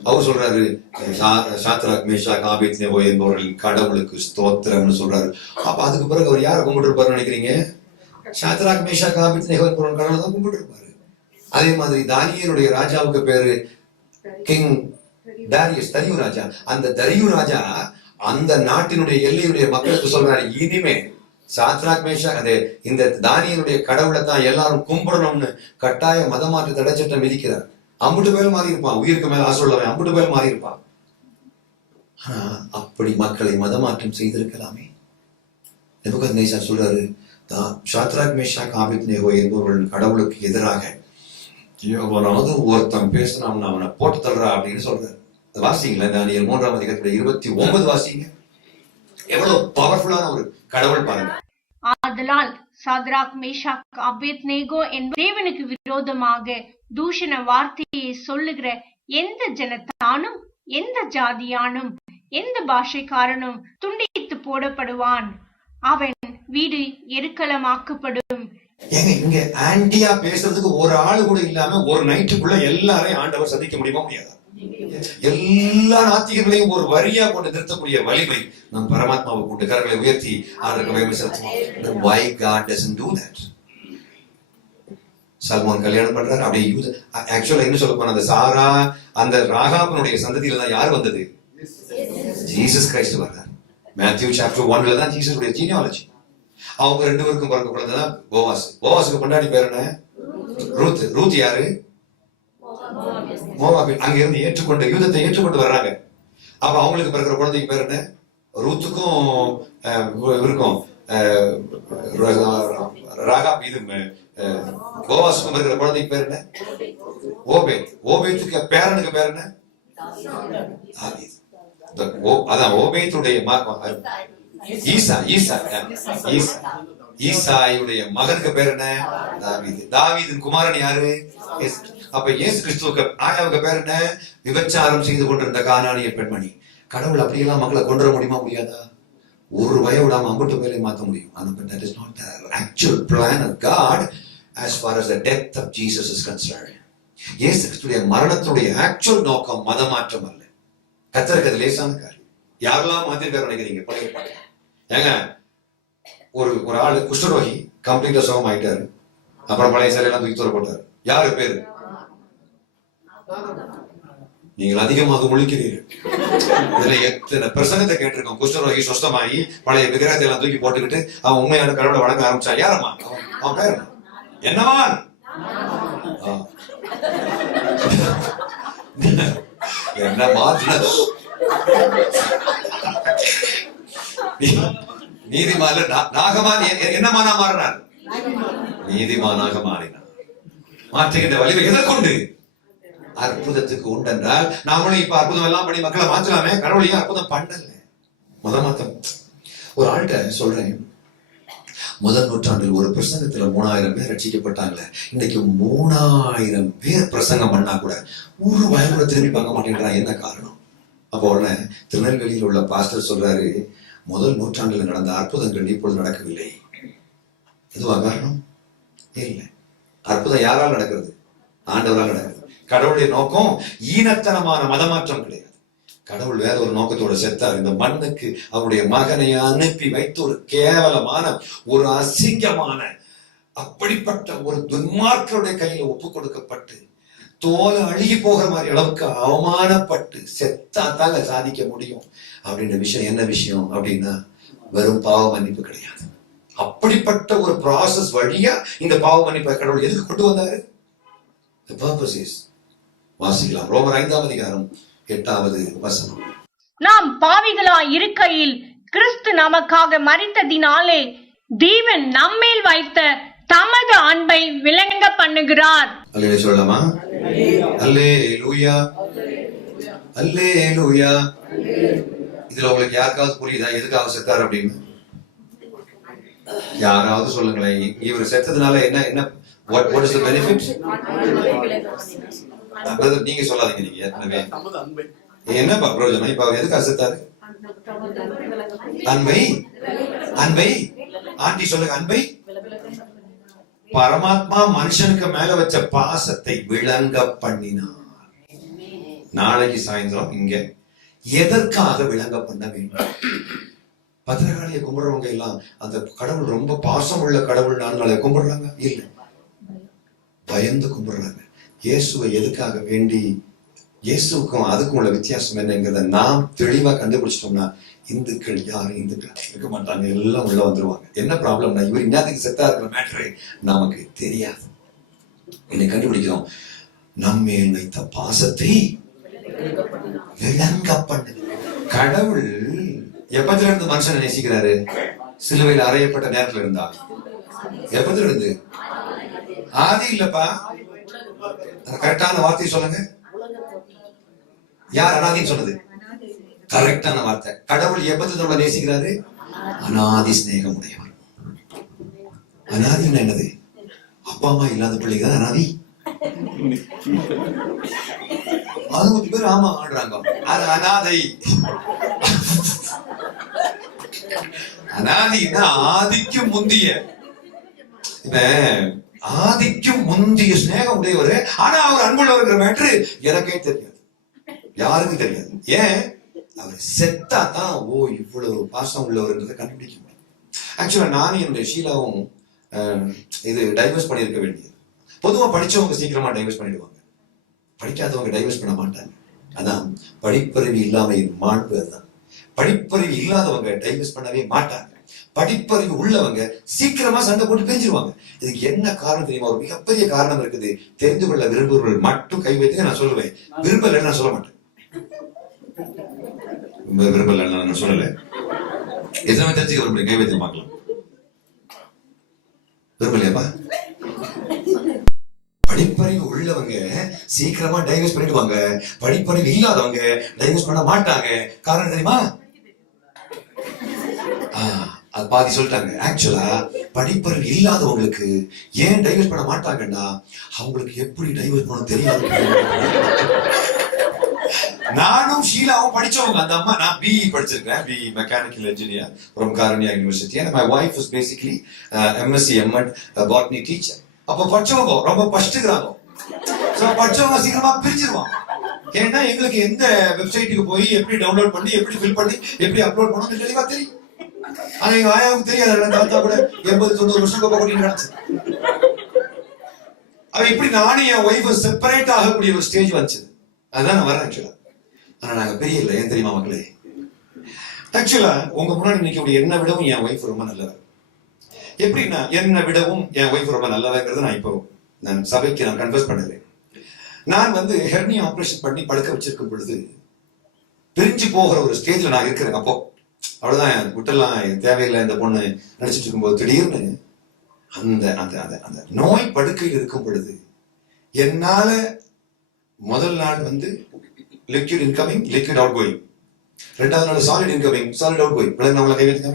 அவர் சொல்றாரு, சாத்ராக் மேஷாக் ஆபேத்நேகோ என்பவர்கள் கடவுளுக்கு ஸ்தோத்திரம்னு சொல்றாரு. அப்ப அதுக்கு பிறகு அவர் யாரை கும்பிட்டு இருப்பாரு நினைக்கிறீங்க? சாத்ராக் மேஷாக் ஆபேத்நேகோ என்பவர்கள் கடவுளை தான் கும்பிட்டு இருப்பாரு. அதே மாதிரி தானியேலுடைய ராஜாவுக்கு பேரு கிங் டாரியஸ், தரியு ராஜா. அந்த தரியு ராஜா அந்த நாட்டினுடைய எல்லையுடைய மக்களுக்கு சொல்றாரு, இனிமே சாத்ராக் மேஷாக் இந்த தானியேலுடைய கடவுளை தான் எல்லாரும் கும்பிடணும்னு கட்டாய மதமாற்று தடை சட்டம் விதிக்கிறார். அம்புட்டு பேர் மாறி இருப்பான், உயிருக்கு மேல ஆசை உள்ளவன் அம்புட்டு பேர் மாறி இருப்பான். ஆனா அப்படி மக்களை மதமாற்றம் செய்திருக்கலாமே. நேபுகாத்நேச்சார் சொல்றாரு, சாத்ராக் மேஷாக் ஆபேத்நேகோ என்பவர்கள் கடவுளுக்கு எதிராக எவனாவது ஒருத்தன் பேசுறான் அவனை போட்டு தள்ளுறா அப்படின்னு சொல்றாரு. வாசிங்களா தானியேல் 3ஆம் அதிகாரத்துல 29 வாசிங்க. எவ்வளவு பவர்ஃபுல்லான ஒரு கடவுள் பாருங்க. ஆதலால் சாத்ராக் மேஷாக் ஆபேத்நேகோ என்ப தேவனுக்கு விரோதமாக தூஷண வார்த்தையை சொல்லுகிற எந்த ஜனத்தானும் எந்த ஜாதியானும் எந்த பாஷைக்காரனும் துண்டித்து போடப்படுவான். அவன் வீடு எருக்களமாக்கப்படும். ஏங்க இங்க ஆன்டியா பேசுறதுக்கு ஒரு ஆளு கூட இல்லாம ஒரு நைட்டுக்குள்ள எல்லாரையும் ஆண்டவர் சந்திக்க முடியுமா? முடியாது. எல்லா நாத்திகர்களையும் ஒரு வரியா கொண்டு நிறுத்தக்கூடிய வலிமை நம் பரமாத்மாவை கொண்டு கரங்களை உயர்த்தி ஆண்டவருக்கு செலுத்துவோம். Why God doesn't do that? Salman கல்யாணம் பண்றாரு. அப்படியே ஆக்சுவலா என்ன சொல்ல போன, அந்த சாரா அந்த ராகாபனுடைய சந்ததியில தான் யார் வந்தது? ஜீசஸ் கிரைஸ்ட் வர்றார். மேத்யூ சாப்டர் 1ல தான் ஜீசஸுடைய ஜீனியாலஜி. அவங்க 2 பேருக்கும் பிறக்க குழந்தைதான் போவாஸ். போவாஸுக்கு கொண்டாடி பேர் என்ன? ரூத். ரூத் யாரு? மோவாபின். அங்க இருந்து ஏற்றுக்கொண்டு யூதத்தை ஏற்றுக்கொண்டு வர்றாங்க. அப்ப அவங்களுக்கு பிறக்கிற குழந்தைக்கு பேர் என்ன? ரூத்துக்கும் இருக்கும் ராகாப் இது போவாஸுக்கும் இருக்கிற குழந்தைக்கு பேர் என்ன? ஓபேத். ஓபேத்துக்கு பேரனுக்கு பேர் என்ன? அதான் ஓபேத்துடைய ஈசாயுடைய மகனுக்கு பேர் என்ன? தாவீது. தாவீதின் குமாரன் யாரு? அப்ப இயேசு கிறிஸ்துவுக்கு ஆயாவுக்கு பேர் என்ன? விபச்சாரம் செய்து கொண்டிருந்த கானானிய பெண்மணி. கடவுள் அப்படியெல்லாம் மக்களை கொண்டு வர முடியுமா? முடியாதா? ஒரு வய விடாம அம்பட்டு பேரையும் மாற்ற முடியும். ஆனால் that is not the actual plan of God as far as the death of Jesus is concerned. இயேசு கிறிஸ்துடைய மரணத்துடைய ஆக்சுவல் நோக்கம் மதமாற்றம் அல்ல. கர்த்தருக்கு அது லேசான காரியம். யாரெல்லாம் மாத்திருக்காரு நினைக்கிறீங்க? பழைய பாட்டு ஏங்க, ஒரு ஆளு குஷ்டரோகி கம்ப்ளீட்டா சுகம் ஆயிட்டாரு. அப்புறம் பழைய சிலையெல்லாம் தூக்கி தூர போட்டாரு. யாரு பேரு? நீங்கள் அதிகமாக முழிக்கிறீர்கள். இதுல எத்தனை பிரசங்கத்தை கேட்டிருக்கோம். குஷ்டரோகி சொஸ்தமாகி பழைய விக்கிரகத்தை எல்லாம் தூக்கி போட்டுக்கிட்டு அவன் உண்மையான கடவுளை வணங்க ஆரம்பிச்சா. யாரம்மா அவன் பேரு? என்னவான்? என்ன மாற்ற நீதிமான நாகமான் என்னமானா மாறினார்? நீதிமானாக மாறினார். மாற்றுகின்ற வலிமை எதற்கொண்டு? அற்புதத்துக்கு உண்டென்றால் நாமளும் இப்ப அற்புதம் எல்லாம் பண்ணி மக்களை மாற்றலாமே. கடவுளையும் அற்புதம் பண்ணல. மாத்தம். ஒரு ஆள்கிட்ட சொல்றேன், முதல் நூற்றாண்டில் ஒரு பிரசங்கத்துல 3000 பேர் ரட்சிக்கப்பட்டாங்களே. இன்னைக்கு 3000 பேர் பிரசங்கம் பண்ணா கூட ஒரு பயங்கர திரும்பி பார்க்க மாட்டேங்கிறான். என்ன காரணம்? அப்போ உடனே திருநெல்வேலியில் உள்ள பாஸ்டர் சொல்றாரு, முதல் நூற்றாண்டில் நடந்த அற்புதங்கள் இப்பொழுது நடக்கவில்லை. எதுவா காரணம்? இல்லை. அற்புதம் யாரால் நடக்கிறது? ஆண்டவரால் நடக்கிறது. கடவுளுடைய நோக்கம் ஈனத்தனமான மதமாற்றம் கிடையாது. கடவுள் வேற ஒரு நோக்கத்தோட செத்தார். இந்த மண்ணுக்கு அவருடைய மகனை அனுப்பி வைத்து ஒரு கேவலமான, ஒரு அசிங்கமான, அப்படிப்பட்ட ஒரு துன்மார்க்கருடைய கையில ஒப்பு கொடுக்கப்பட்டு தோலை அழுகி போகிற மாதிரி அளவுக்கு அவமானப்பட்டு செத்தா தாங்க சாதிக்க முடியும் அப்படின்ற விஷயம். என்ன விஷயம் அப்படின்னா, வெறும் பாவ மன்னிப்பு கிடையாது. அப்படிப்பட்ட ஒரு ப்ராசஸ் வழியா இந்த பாவ மன்னிப்பை கடவுள் எதுக்கு கொண்டு வந்தாரு? The purpose is, வாசிக்கலாம் ரோமர் 5ஆம் அதிகாரம் 8வது வசனம். நாம் பாவிகளாய் இருக்கையில் கிறிஸ்து நமக்காக மரித்ததினாலே தேவன் நம்மேல் வைத்த தமது அன்பை விளங்க பண்ணுகிறார். அல்லேலூயா சொல்லலாமா? அல்லேலூயா, அல்லேலூயா. இதுல உங்களுக்கு யாருக்காவது புரியுதா எதுக்காக செத்தார் அப்படின்னு? யாராவது சொல்லுங்களேன். இவர் செத்ததுனால என்ன என்ன what is the benefit? நீங்க சொல்லாதீங்க. நீங்க ஏற்கனவே என்னப்பா பிரயோஜனம்? இப்ப அவர் எதுக்காக செத்தாரு? அன்பை, அன்பை ஆண்டி சொல்லுங்க. அன்பை, பரமாத்மா மனுஷனுக்கு மேல வச்ச பாசத்தை விளங்க பண்ணினார். நாளைக்கு சாயந்தரம் இங்க எதற்காக விளங்க பண்ண வேண்டும்? பத்திரகாளியை கும்பிடுறவங்க எல்லாம் அந்த கடவுள் ரொம்ப பாசம் உள்ள கடவுள் நாளை கும்பிடுறாங்க? இல்லை, பயந்து கும்பிடுறாங்க. இயேசுவை எதுக்காக வேண்டி? இயேசுக்கும் அதுக்கும் உள்ள வித்தியாசம் என்னங்கிறத நாம் தெளிவா கண்டுபிடிச்சிட்டோம்னா இந்துக்கள் யாரும் இந்துக்கள் இருக்க மாட்டாங்க, எல்லாம் உள்ள வந்துருவாங்க. என்ன ப்ராப்ளம்னா, இவர் இன்னத்துக்கு செத்தா இருக்கிற மேட்டரை நமக்கு தெரியாது. என்னை கண்டுபிடிக்கிறோம். நம்மேல் வைத்த பாசத்தை விளங்க பண்ணு. கடவுள் எப்பத்துல இருந்து மனுஷனை நேசிக்கிறாரு? சிலுவையில் அறையப்பட்ட நேரத்துல இருந்தா. எப்பத்துல இருந்து? ஆதி இல்லப்பா. கரெக்டான வார்த்தையை சொல்லுங்க. யார் அனாதின்னு சொன்னது? கரெக்டான வார்த்தை. கடவுள் எப்பத்துல நம்ம நேசிக்கிறாரு? அனாதி ஸ்நேகம் உடையவர். அனாதின்னா என்னது? அப்பா அம்மா இல்லாத பிள்ளைங்க தான் அனாதி. அது 100 பேர் ஆமா ஆடுறாங்க. அது அனாதை. அனாதினா ஆதிக்கும் முந்திய, ஆதிக்கும் முந்திய ஸ்நேகம் உடையவர். ஆனா அவர் அன்புள்ள இருக்கிற மேட்ரு எனக்கே தெரியாது, யாருக்கும் தெரியாது. ஏன்? அவர் செத்தா தான் ஓ இவ்வளவு பாசம் உள்ளவர்ன்றதை கண்டுபிடிக்க முடியும். ஆக்சுவலா நானும் என்னுடைய ஷீலாவும் இது டைவர்ஸ் பண்ணியிருக்க வேண்டியது. பொதுவா படிச்சவங்க சீக்கிரமா டைவர்ஸ் பண்ணிடுவாங்க, படிக்காதவங்க டைவர்ஸ் பண்ண மாட்டாங்க. அதான் படிப்பறிவு இல்லாமையின் மாண்பு. அதுதான் படிப்பறிவு இல்லாதவங்க டைவர்ஸ் பண்ணவே மாட்டாங்க. படிப்பறிவு உள்ளவங்க சீக்கிரமா சண்டை போட்டு பிரிஞ்சிருவாங்க. இதுக்கு என்ன காரணம் தெரியுமா? ஒரு மிகப்பெரிய காரணம் இருக்குது. தெரிந்து கொள்ள விரும்புபவர்கள் மட்டும் கை வைத்து நான் சொல்லுவேன். விரும்பல நான் சொல்ல மாட்டேன். விரும்பல நான் சொல்லல. எதுவுமே தெரிஞ்சுக்க விரும்புறேன். கை வைத்து பார்க்கலாம். விரும்பலையாப்பா? படிப்பறிவு உள்ளவங்க சீக்கிரமா டைவர்ஸ் பண்ணிடுவாங்க. படிப்பறிவு இல்லாதவங்க டைவர்ஸ் பண்ண மாட்டாங்க. காரணம் தெரியுமா? அது பாதி சொல்லிட்டாங்க. ஆக்சுவலா படிப்பறிவு இல்லாதவங்களுக்கு ஏன் டைவர்ஸ் பண்ண மாட்டாங்கன்னா அவங்களுக்கு எப்படி டைவர்ஸ் பண்ண தெரியாது. நானும் ஷீலாவும் படிச்சவங்க. அந்த அம்மா, நான் பிஇ படிச்சிருக்கேன், BE mechanical engineer from Karunya university. And my wife is basically MSc MEd botany teacher. அப்ப படிச்சவங்க ரொம்ப பஷ்டுக்கிறாங்க. சோ படிச்சவங்க சீக்கிரமா பிரிச்சிருவாங்க. ஏன்னா எங்களுக்கு எந்த வெப்சைட்டுக்கு போய் எப்படி டவுன்லோட் பண்ணி எப்படி ஃபில் பண்ணி எப்படி அப்லோட் பண்ணணும் தெளிவா தெரியும். ஆனா எங்க ஆயாவுக்கு தெரியாது. தாத்தா கூட 80-90 வருஷம் கோப்பை கொட்டி நடந்துச்சு. அவ இப்படி நானும் என் ஒய்ஃப் செப்பரேட் ஆகக்கூடிய ஒரு ஸ்டேஜ் வந்துச்சு. அதுதான் நான் வரேன் ஆக்சுவலா. ஆனா நாங்க பெரிய இல்லை. ஏன் தெரியுமா மக்களே? ஆக்சுவலா உங்க முன்னாடி நிக்கக்கூடிய என்னை விடவும் என் ஒய்ஃப் ரொம்ப நல்லவர். எப்படின்னா என்னை விடவும் என் ஒய்ஃப் ரொம்ப நல்லவங்கிறது நான் இப்போ நான் சபைக்கு நான் கன்ஃபஸ் பண்ணுறேன். நான் வந்து ஹெர்னியா ஆபரேஷன் பண்ணி படுக்க வச்சிருக்கும் பொழுது பிரிஞ்சு போகிற ஒரு ஸ்டேஜ்ல நான் இருக்கிறேன். அப்போ அவ்வளவுதான், விட்டெல்லாம் தேவையில்லை இந்த பொண்ணு நினைச்சிட்டு இருக்கும்போது திடீர்னு அந்த அந்த அந்த அந்த நோய் படுக்கையில் இருக்கும் பொழுது என்னால முதல் நாள் வந்து liquid incoming liquid out going, ரெண்டாவது நாள் solid incoming solid out going. நம்மள கை வைக்க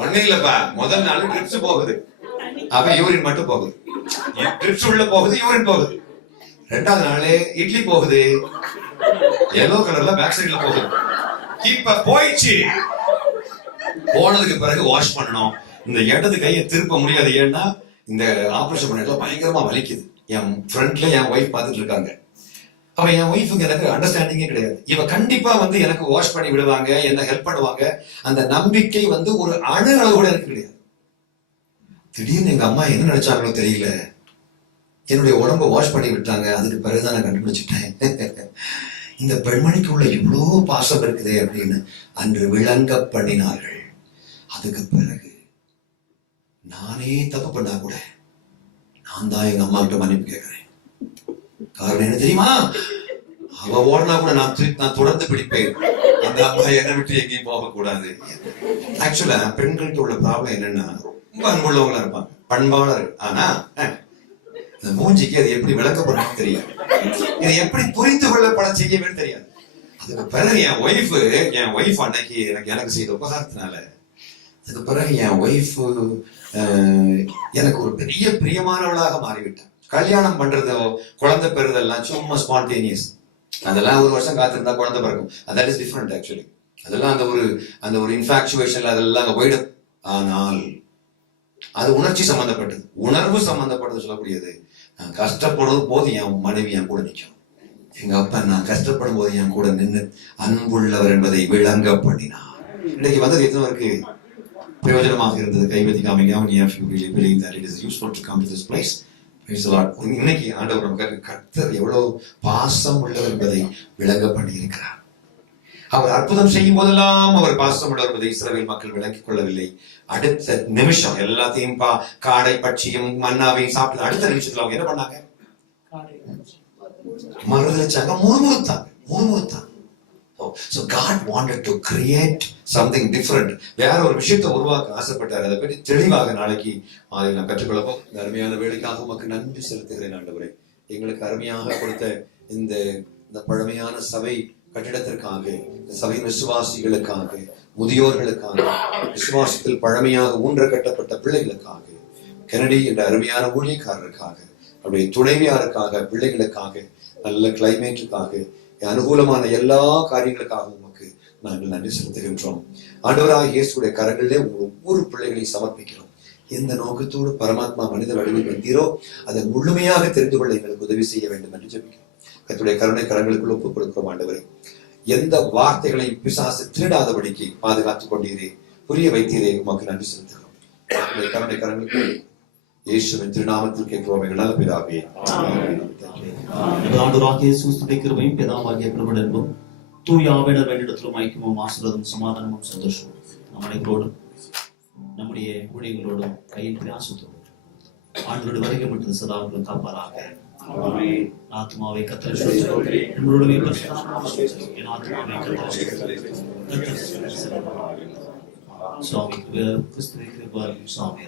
ஒண்ணே இல்லப்பா. முதல் நாள் ட்ரிப்ஸ் போகுது, அப்ப யூரின் மட்டும் போகுது. ட்ரிப்ஸ் உள்ள போகுது, யூரின் போகுது. ரெண்டாவது நாளே இட்லி போகுது, எல்லோ கலர்ல பேக் சைட்ல போகுது. இப்ப போயிடுச்சு. போனதுக்கு பிறகு வாஷ் பண்ணணும். இந்த இடது கையை திருப்ப முடியாது. ஏன்னா இந்த ஆபரேஷன் பண்ண பயங்கரமா வலிக்குது. என் ஃப்ரண்ட்ல என் ஒய்ஃப் பார்த்துட்டு இருக்காங்க. அப்ப என் ஒய்ஃபுக்கு எனக்கு அண்டர்ஸ்டாண்டிங்கே கிடையாது. இவ கண்டிப்பா வந்து எனக்கு வாஷ் பண்ணி விடுவாங்க, என்ன ஹெல்ப் பண்ணுவாங்க, அந்த நம்பிக்கை வந்து ஒரு அணு அளவு கூட எனக்கு கிடையாது. திடீர்னு எங்க அம்மா என்ன நினைச்சாங்களோ தெரியல, என்னுடைய உடம்ப வாஷ் பண்ணி விட்டாங்க. அதுக்கு பிறகுதான் நான் கண்டுபிடிச்சிட்டேன் இந்த பெண்மணிக்கு உள்ள இவ்வளோ பாசம் இருக்குதே அப்படின்னு. அன்று விளங்க பண்ணினார்கள். அதுக்கு பிறகு நானே தப்பு பண்ணா கூட நான் தான் எங்க அம்மா கிட்ட மன்னிப்பு கேட்கிறேன். காரணம் என்ன தெரியுமா? அவ ஓடனா கூட நான் தொடர்ந்து பிடிப்பேன். அந்த அம்மா என்னை விட்டு எங்கேயும் போக கூடாது. ஆக்சுவலா பெண்கள்கிட்ட உள்ள ப்ராப்ளம் என்னன்னா, ரொம்ப அன்புள்ளவங்களா இருப்பாங்க, பண்பாளர். ஆனா இந்த மூஞ்சிக்கு அது எப்படி விளக்கப்படணும் தெரியாது, இதை எப்படி புரிந்து கொள்ளப்பட செய்யவே தெரியாது. அதுக்கு பிறகு என் ஒய்ஃப் அன்னைக்கு எனக்கு செய்த உபகாரத்தினால அதுக்கு பிறகு என் ஒய்ஃப் எனக்கு ஒரு பெரிய பிரியமானவளாக மாறிவிட்டான். கல்யாணம் பண்றதோ குழந்தை பெறுதெல்லாம் சும்மா ஸ்பான்டேனியஸ். அதெல்லாம் ஒரு வருஷம் காத்திருந்தா குழந்தை பிறக்கும். That is different actually. அதெல்லாம் அந்த ஒரு இன்ஃபாக்சுவேஷன்ல அதெல்லாம் அங்க போயிடும். ஆனால் அது உணர்ச்சி சம்பந்தப்பட்டது, உணர்வு சம்பந்தப்பட்டது சொல்லக்கூடியது. நான் கஷ்டப்படும் போது என் மனைவி என் கூட நிற்கும். எங்க அப்பா நான் கஷ்டப்படும் போது என் கூட நின்று அன்புள்ளவர் என்பதை விளங்க பண்ணினார். இன்னைக்கு வந்தது எத்தனை இருக்கு பிரயோஜனமாக இருந்தது. கைவதிக்காம இன்னைக்கு ஆண்டவர் நமக்கு கர்த்தர் எவ்வளவு பாசம் உள்ளவர் என்பதை விளங்க பண்ணி இருக்கிறார். அவர் அற்புதம் செய்யும் போதெல்லாம் அவர் பாசம் உள்ளவர் என்பதை இஸ்ரவேல் மக்கள் விளங்கிக் கொள்ளவில்லை. அடுத்த நிமிஷம் எல்லாத்தையும் காடை பட்சியும் மன்னாவையும் சாப்பிட்டு அடுத்த நிமிஷத்துல அவங்க என்ன பண்ணாங்க? மறுதளிச்சாங்க, முறுமுறுத்தாங்க. So God wanted to create something different. வேற ஒரு விஷயத்தை உருவாக்க ஆசைப்பட்டார். அதை பற்றி தெளிவாக நாளைக்கு அதை நான் கற்றுக்கொள்ளப்போம். இந்த அருமையான வேலைக்காக உமக்கு நன்றி செலுத்துகிறேன் ஆண்டவரே. எங்களுக்கு அருமையாக கொடுத்த இந்த பழமையான சபை கட்டிடத்திற்காக, சபையின் விசுவாசிகளுக்காக, முதியோர்களுக்காக, விசுவாசத்தில் பழமையாக ஊன்ற கட்டப்பட்ட பிள்ளைகளுக்காக, கெனடி என்ற அருமையான ஊழியக்காரருக்காக, அவருடைய துணைவியாருக்காக, பிள்ளைகளுக்காக, நல்ல கிளைமேட்டுக்காக, அனுகூலமான எல்லா காரியங்களுக்காகவும் உமக்கு நாங்கள் நன்றி செலுத்துகின்றோம். ஆண்டவராகிய இயேசுடைய கரங்களிலே ஒவ்வொரு பிள்ளைகளையும் சமர்ப்பிக்கிறோம். எந்த நோக்கத்தோடு பரமாத்மா மனித வடிவில் வந்தீரோ அதை முழுமையாக தெரிந்து கொள்ள எங்களுக்கு உதவி செய்ய வேண்டும் என்று ஜெபிக்கிறோம். கர்த்தருடைய கருணை கரங்களுக்குள் ஒப்புக் கொடுக்கிறோம் ஆண்டவரே. எந்த வார்த்தைகளையும் பிசாசு திருடாதபடிக்கு பாதுகாத்துக் கொண்டீரே, புரிய வைத்தீரே, உமக்கு நன்றி செலுத்துகிறோம். கருணை கரங்களுக்கு இயேசுவின் திருநாமத்தில் கேட்கிறோம் எங்கள் நல்ல பிதாவே. ஆண்டவராகிய இயேசு கிறிஸ்துவின் கிருபையும் பிதாவாகிய பிரபுடனும் தூய ஆவியானவர் வேண்டிடத்திலும் ஐக்கியமும் ஆசீர்வாதமும் சமாதானமும் சந்தோஷமும் நம் அனைவரோடும் நம்முடைய ஊழியர்களோடும் கையின் பிரயாசத்தோடும் ஆண்டவருடைய வருகை மட்டும் சதாவுக்கு காப்பாராக. ஆத்மாவை கர்த்தரை ஸ்தோத்திரி, நம்மளுடைய என் ஆத்மாவை கர்த்தரை சுவாமி கிறிஸ்துவின் கிருபை சுவாமி